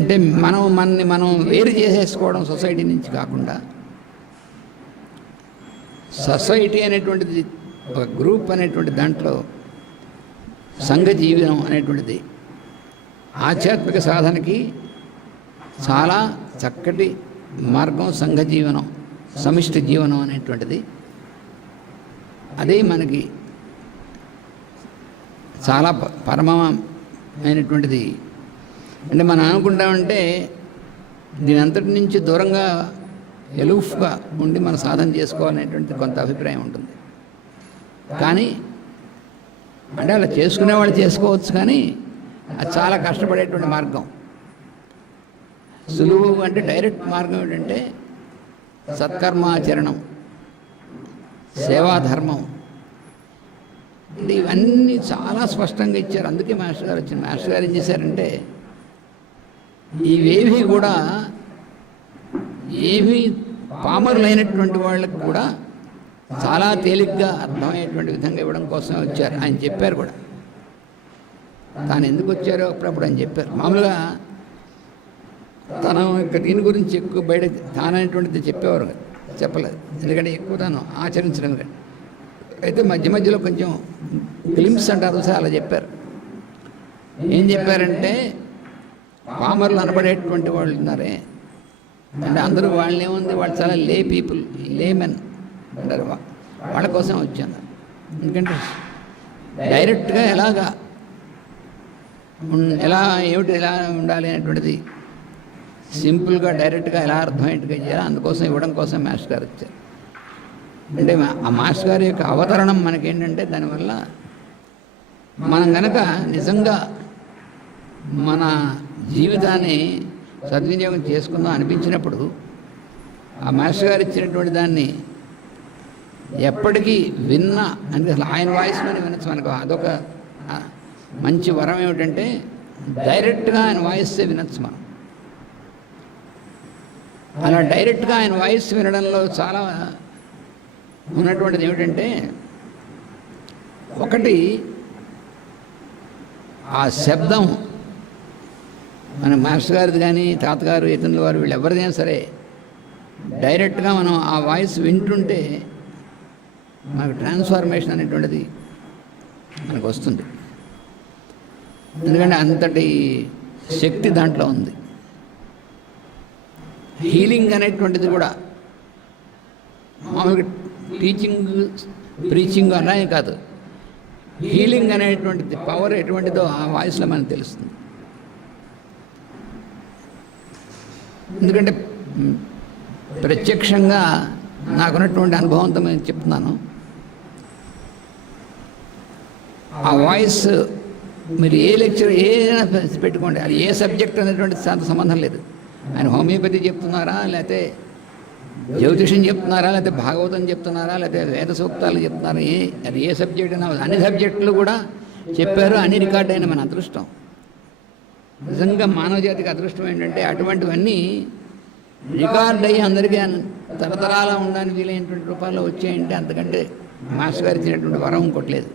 అంటే మనం వేరు చేసేసుకోవడం సొసైటీ నుంచి కాకుండా, సొసైటీ అనేటువంటిది ఒక గ్రూప్ అనేటువంటి దాంట్లో సంఘ జీవనం అనేటువంటిది ఆధ్యాత్మిక సాధనకి చాలా చక్కటి మార్గం. సంఘ జీవనం, సమిష్టి జీవనం అనేటువంటిది అదే మనకి చాలా పరమమైనటువంటిది. అంటే మనం అనుకుంటామంటే దీని అంతటి నుంచి దూరంగా ఎలూఫ్గా ఉండి మనం సాధన చేసుకోవాలనేటువంటిది కొంత అభిప్రాయం ఉంటుంది. కానీ అంటే అలా చేసుకునే వాళ్ళు చేసుకోవచ్చు, కానీ అది చాలా కష్టపడేటువంటి మార్గం. సులువు అంటే డైరెక్ట్ మార్గం ఏంటంటే సత్కర్మాచరణం, సేవాధర్మం. ఇవన్నీ చాలా స్పష్టంగా ఇచ్చారు. అందుకే మాస్టర్ గారు వచ్చింది. మాస్టర్ గారు ఏం చేశారంటే ఇవేవి కూడా ఏవి పామరులైనటువంటి వాళ్ళకు కూడా చాలా తేలిగ్గా అర్థమయ్యేటువంటి విధంగా ఇవ్వడం కోసం వచ్చారు. ఆయన చెప్పారు కూడా, తాను ఎందుకు వచ్చారో అప్పుడప్పుడు ఆయన చెప్పారు. మామూలుగా తను దీని గురించి ఎక్కువ బయట తాననేటువంటిది చెప్పేవారు, చెప్పలేదు. ఎందుకంటే ఎక్కువ తాను ఆచరించడం. అయితే మధ్య మధ్యలో కొంచెం గ్లింప్స్ అంటారు, అలా చెప్పారు. ఏం చెప్పారంటే పామర్లు అనబడేటువంటి వాళ్ళు ఉన్నారే, అంటే అందరూ వాళ్ళని ఏముంది, వాళ్ళు చాలా లే పీపుల్, లేమెన్ అంటారు, వాళ్ళ కోసం వచ్చాను. ఎందుకంటే డైరెక్ట్గా ఎలా ఏమిటి ఎలా ఉండాలి అనేటువంటిది సింపుల్గా డైరెక్ట్గా ఎలా అర్థమయ్యేట్టుగా చేయాలి, అందుకోసం ఇవ్వడం కోసం మాస్టర్ గారు వచ్చారు. అంటే ఆ మాస్టర్ గారి యొక్క అవతరణం మనకేంటంటే దానివల్ల మనం కనుక నిజంగా మన జీవితాన్ని సద్వినియోగం చేసుకుందాం అనిపించినప్పుడు ఆ మాస్టర్ గారు ఇచ్చినటువంటి దాన్ని ఎప్పటికీ విన్నా అంటే అసలు ఆయన వాయిస్లోనే వినొచ్చు. మనకు అదొక మంచి వరం ఏమిటంటే డైరెక్ట్గా ఆయన వాయిస్తే వినొచ్చు మనం. అలా డైరెక్ట్గా ఆయన వాయిస్ వినడంలో చాలా ఉన్నటువంటిది ఏమిటంటే, ఒకటి ఆ శబ్దం మన మాస్టర్ గారిది కానీ తాతగారు ఇతనుల వారు వీళ్ళు ఎవరిదైనా సరే డైరెక్ట్గా మనం ఆ వాయిస్ వింటుంటే మనకు ట్రాన్స్ఫార్మేషన్ అనేటువంటిది మనకు వస్తుంది. ఎందుకంటే అంతటి శక్తి దాంట్లో ఉంది. హీలింగ్ అనేటువంటిది కూడా మామూలుగా టీచింగ్ ప్రీచింగ్ అలాగే కాదు, హీలింగ్ అనేటువంటిది పవర్ ఎటువంటిదో ఆ వాయిస్లో మనకు తెలుస్తుంది. ఎందుకంటే ప్రత్యక్షంగా నాకున్నటువంటి అనుభవంతో నేను చెప్తున్నాను. ఆ వాయిస్ మీరు ఏ లెక్చర్ ఏదైనా పెట్టుకోండి, అది ఏ సబ్జెక్ట్ అనేటువంటి అంత సంబంధం లేదు. ఆయన హోమియోపతి చెప్తున్నారా, లేకపోతే జ్యోతిషం చెప్తున్నారా, లేకపోతే భాగవతం చెప్తున్నారా, లేకపోతే వేద సూక్తాలు చెప్తున్నారా, అది ఏ సబ్జెక్ట్ అయినా అన్ని సబ్జెక్టులు కూడా చెప్పారు. అన్ని రికార్డ్ అయిన మన అదృష్టం. నిజంగా మానవ జాతికి అదృష్టం ఏంటంటే అటువంటివన్నీ రికార్డ్ అయ్యి అందరికీ తరతరాల ఉండడానికి వీలైనటువంటి రూపాల్లో వచ్చాయంటే అంతకంటే మాస్టర్ గారు ఇచ్చినటువంటి వరం ఇంకోట్లేదు.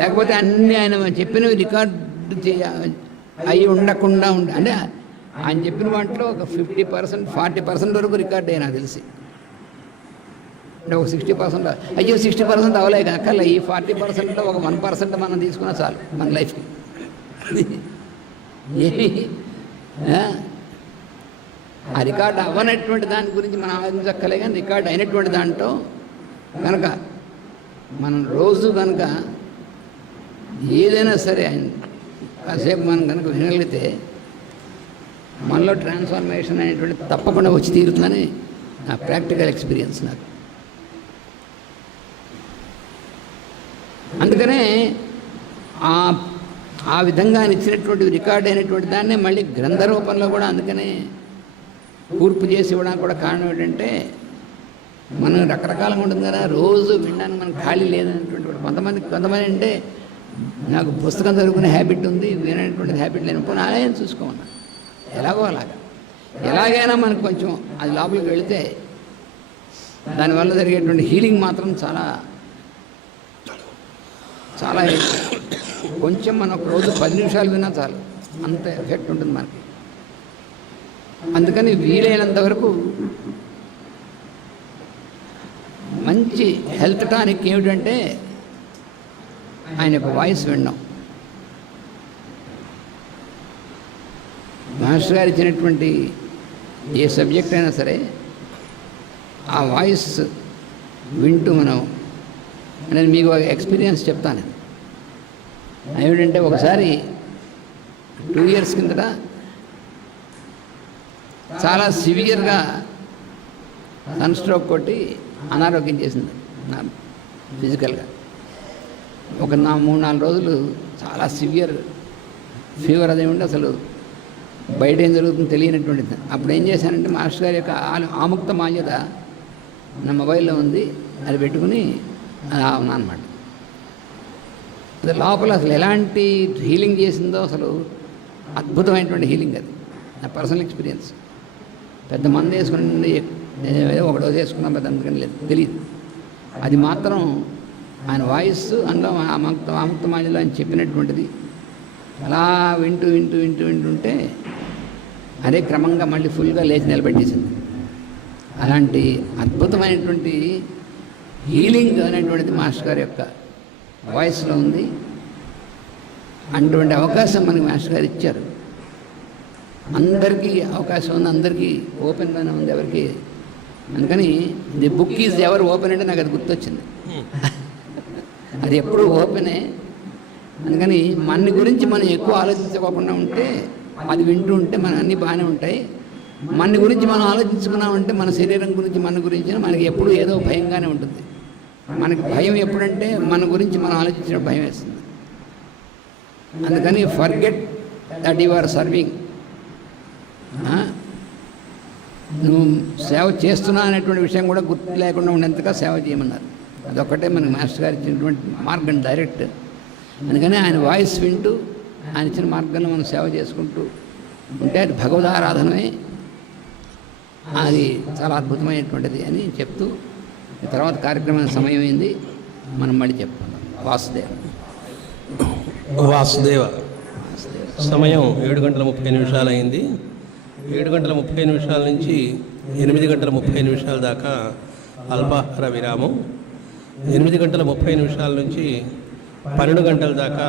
లేకపోతే అన్నీ ఆయన చెప్పినవి రికార్డు అయి ఉండకుండా అంటే ఆయన చెప్పిన వాటిలో ఒక 50%, 40% వరకు రికార్డ్ అయినా తెలిసి, అంటే ఒక 60%. అయ్యో 60% అవలే కాకల్లా ఈ 40%లో ఒక 1% మనం తీసుకున్నా చాలు మన లైఫ్కి. ఏమి ఆ రికార్డ్ అవ్వనటువంటి దాని గురించి మనం ఆలోచించక్కలే, కానీ రికార్డ్ అయినటువంటి దాంట్లో కనుక మనం రోజు కనుక ఏదైనా సరే కాసేపు మనం కనుక వినగలిగితే మనలో ట్రాన్స్ఫార్మేషన్ అనేటువంటి తప్పకుండా వచ్చి తీరుతుందని నా ప్రాక్టికల్ ఎక్స్పీరియన్స్ నాకు. అందుకనే ఆ విధంగా ఇచ్చినటువంటి రికార్డ్ అయినటువంటి దాన్ని మళ్ళీ గ్రంథ రూపంలో కూడా అందుకనే కూర్పు చేసి ఇవ్వడానికి కూడా కారణం ఏంటంటే మనం రకరకాలుగా ఉంటుంది కదా, రోజు వినడానికి మనకు ఖాళీ లేదనేటువంటి కొంతమంది అంటే నాకు పుస్తకం చదువుకునే హ్యాబిట్ ఉంది, వినేటువంటి హ్యాబిట్ లేనప్పుడు ఆలయం చూసుకోమన్నా ఎలాగో ఎలాగైనా మనకు కొంచెం అది లోపలికి వెళితే దానివల్ల జరిగేటువంటి హీలింగ్ మాత్రం చాలా చాలా కొంచెం మనం ఒక రోజు 10 నిమిషాలు విన్నా చాలు. అంత ఎఫెక్ట్ ఉంటుంది మనకి. అందుకని వీలైనంత వరకు మంచి హెల్త్ టానిక్ ఏమిటంటే ఆయన యొక్క వాయిస్ వినడం. మాస్టర్ గారు ఇచ్చినటువంటి ఏ సబ్జెక్ట్ అయినా సరే ఆ వాయిస్ వింటూ మనం, నేను మీకు ఒక ఎక్స్పీరియన్స్ చెప్తాను. ఏమిటంటే ఒకసారి 2 years కిందట చాలా సివియర్గా సన్ స్ట్రోక్ కొట్టి అనారోగ్యం చేసింది నా ఫిజికల్గా. ఒక 3-4 రోజులు చాలా సివియర్ ఫీవర్ అదే ఉండి అసలు బయట ఏం జరుగుతుందో తెలియనటువంటిది. అప్పుడు ఏం చేశానంటే మాస్టర్ గారి యొక్క ఆముక్త మాల్యత నా మొబైల్లో ఉంది, అది పెట్టుకుని అలా ఉన్నా అనమాట. అది లోపల అసలు ఎలాంటి హీలింగ్ చేసిందో అసలు అద్భుతమైనటువంటి హీలింగ్. అది నా పర్సనల్ ఎక్స్పీరియన్స్. పెద్ద మంది వేసుకుని ఏదో ఒక డోస్ వేసుకున్నాం, పెద్ద అందుకని లేదు తెలియదు. అది మాత్రం ఆయన వాయిస్ అందులో ఆముక్త మాల్యలో ఆయన చెప్పినటువంటిది అలా వింటుంటే అదే క్రమంగా మళ్ళీ ఫుల్గా లేచి నిలబెట్టేసింది. అలాంటి అద్భుతమైనటువంటి హీలింగ్ అనేటువంటిది మాస్టర్ గారి యొక్క వాయిస్లో ఉంది. అటువంటి అవకాశం మనకి మాస్టర్ గారు ఇచ్చారు. అందరికీ అవకాశం ఉంది, అందరికీ ఓపెన్గానే ఉంది ఎవరికి. అందుకని the book is ever open అంటే నాకు అది గుర్తొచ్చింది. అది ఎప్పుడు ఓపెనే. అందుకని మన గురించి మనం ఎక్కువ ఆలోచించుకోకుండా ఉంటే, అది వింటూ ఉంటే మన అన్నీ బాగానే ఉంటాయి. మన గురించి మనం ఆలోచించుకున్నామంటే మన శరీరం గురించి మన గురించి మనకి ఎప్పుడు ఏదో భయంగానే ఉంటుంది. మనకి భయం ఎప్పుడంటే మన గురించి మనం ఆలోచించిన భయం వేస్తుంది. అందుకని forget that you are serving. నువ్వు సేవ చేస్తున్నా అనేటువంటి విషయం కూడా గుర్తు లేకుండా ఉండేంతగా సేవ చేయమన్నారు. అదొక్కటే మనకి మాస్టర్ గారు ఇచ్చినటువంటి మార్గం డైరెక్ట్. అందుకని ఆయన వాయిస్ వింటూ ఆయన ఇచ్చిన మార్గంలో మనం సేవ చేసుకుంటూ ఉంటే అది భగవదారాధనమే. అది చాలా అద్భుతమైనటువంటిది అని చెప్తూ తర్వాత కార్యక్రమం సమయం అయింది, మనం మళ్ళీ చెప్పుకుందాం. వాసుదేవ సమయం 7:30 అయింది. 7:30 నుంచి 8:30 దాకా అల్పాహార విరామం. 8:30 నుంచి 12 గంటల దాకా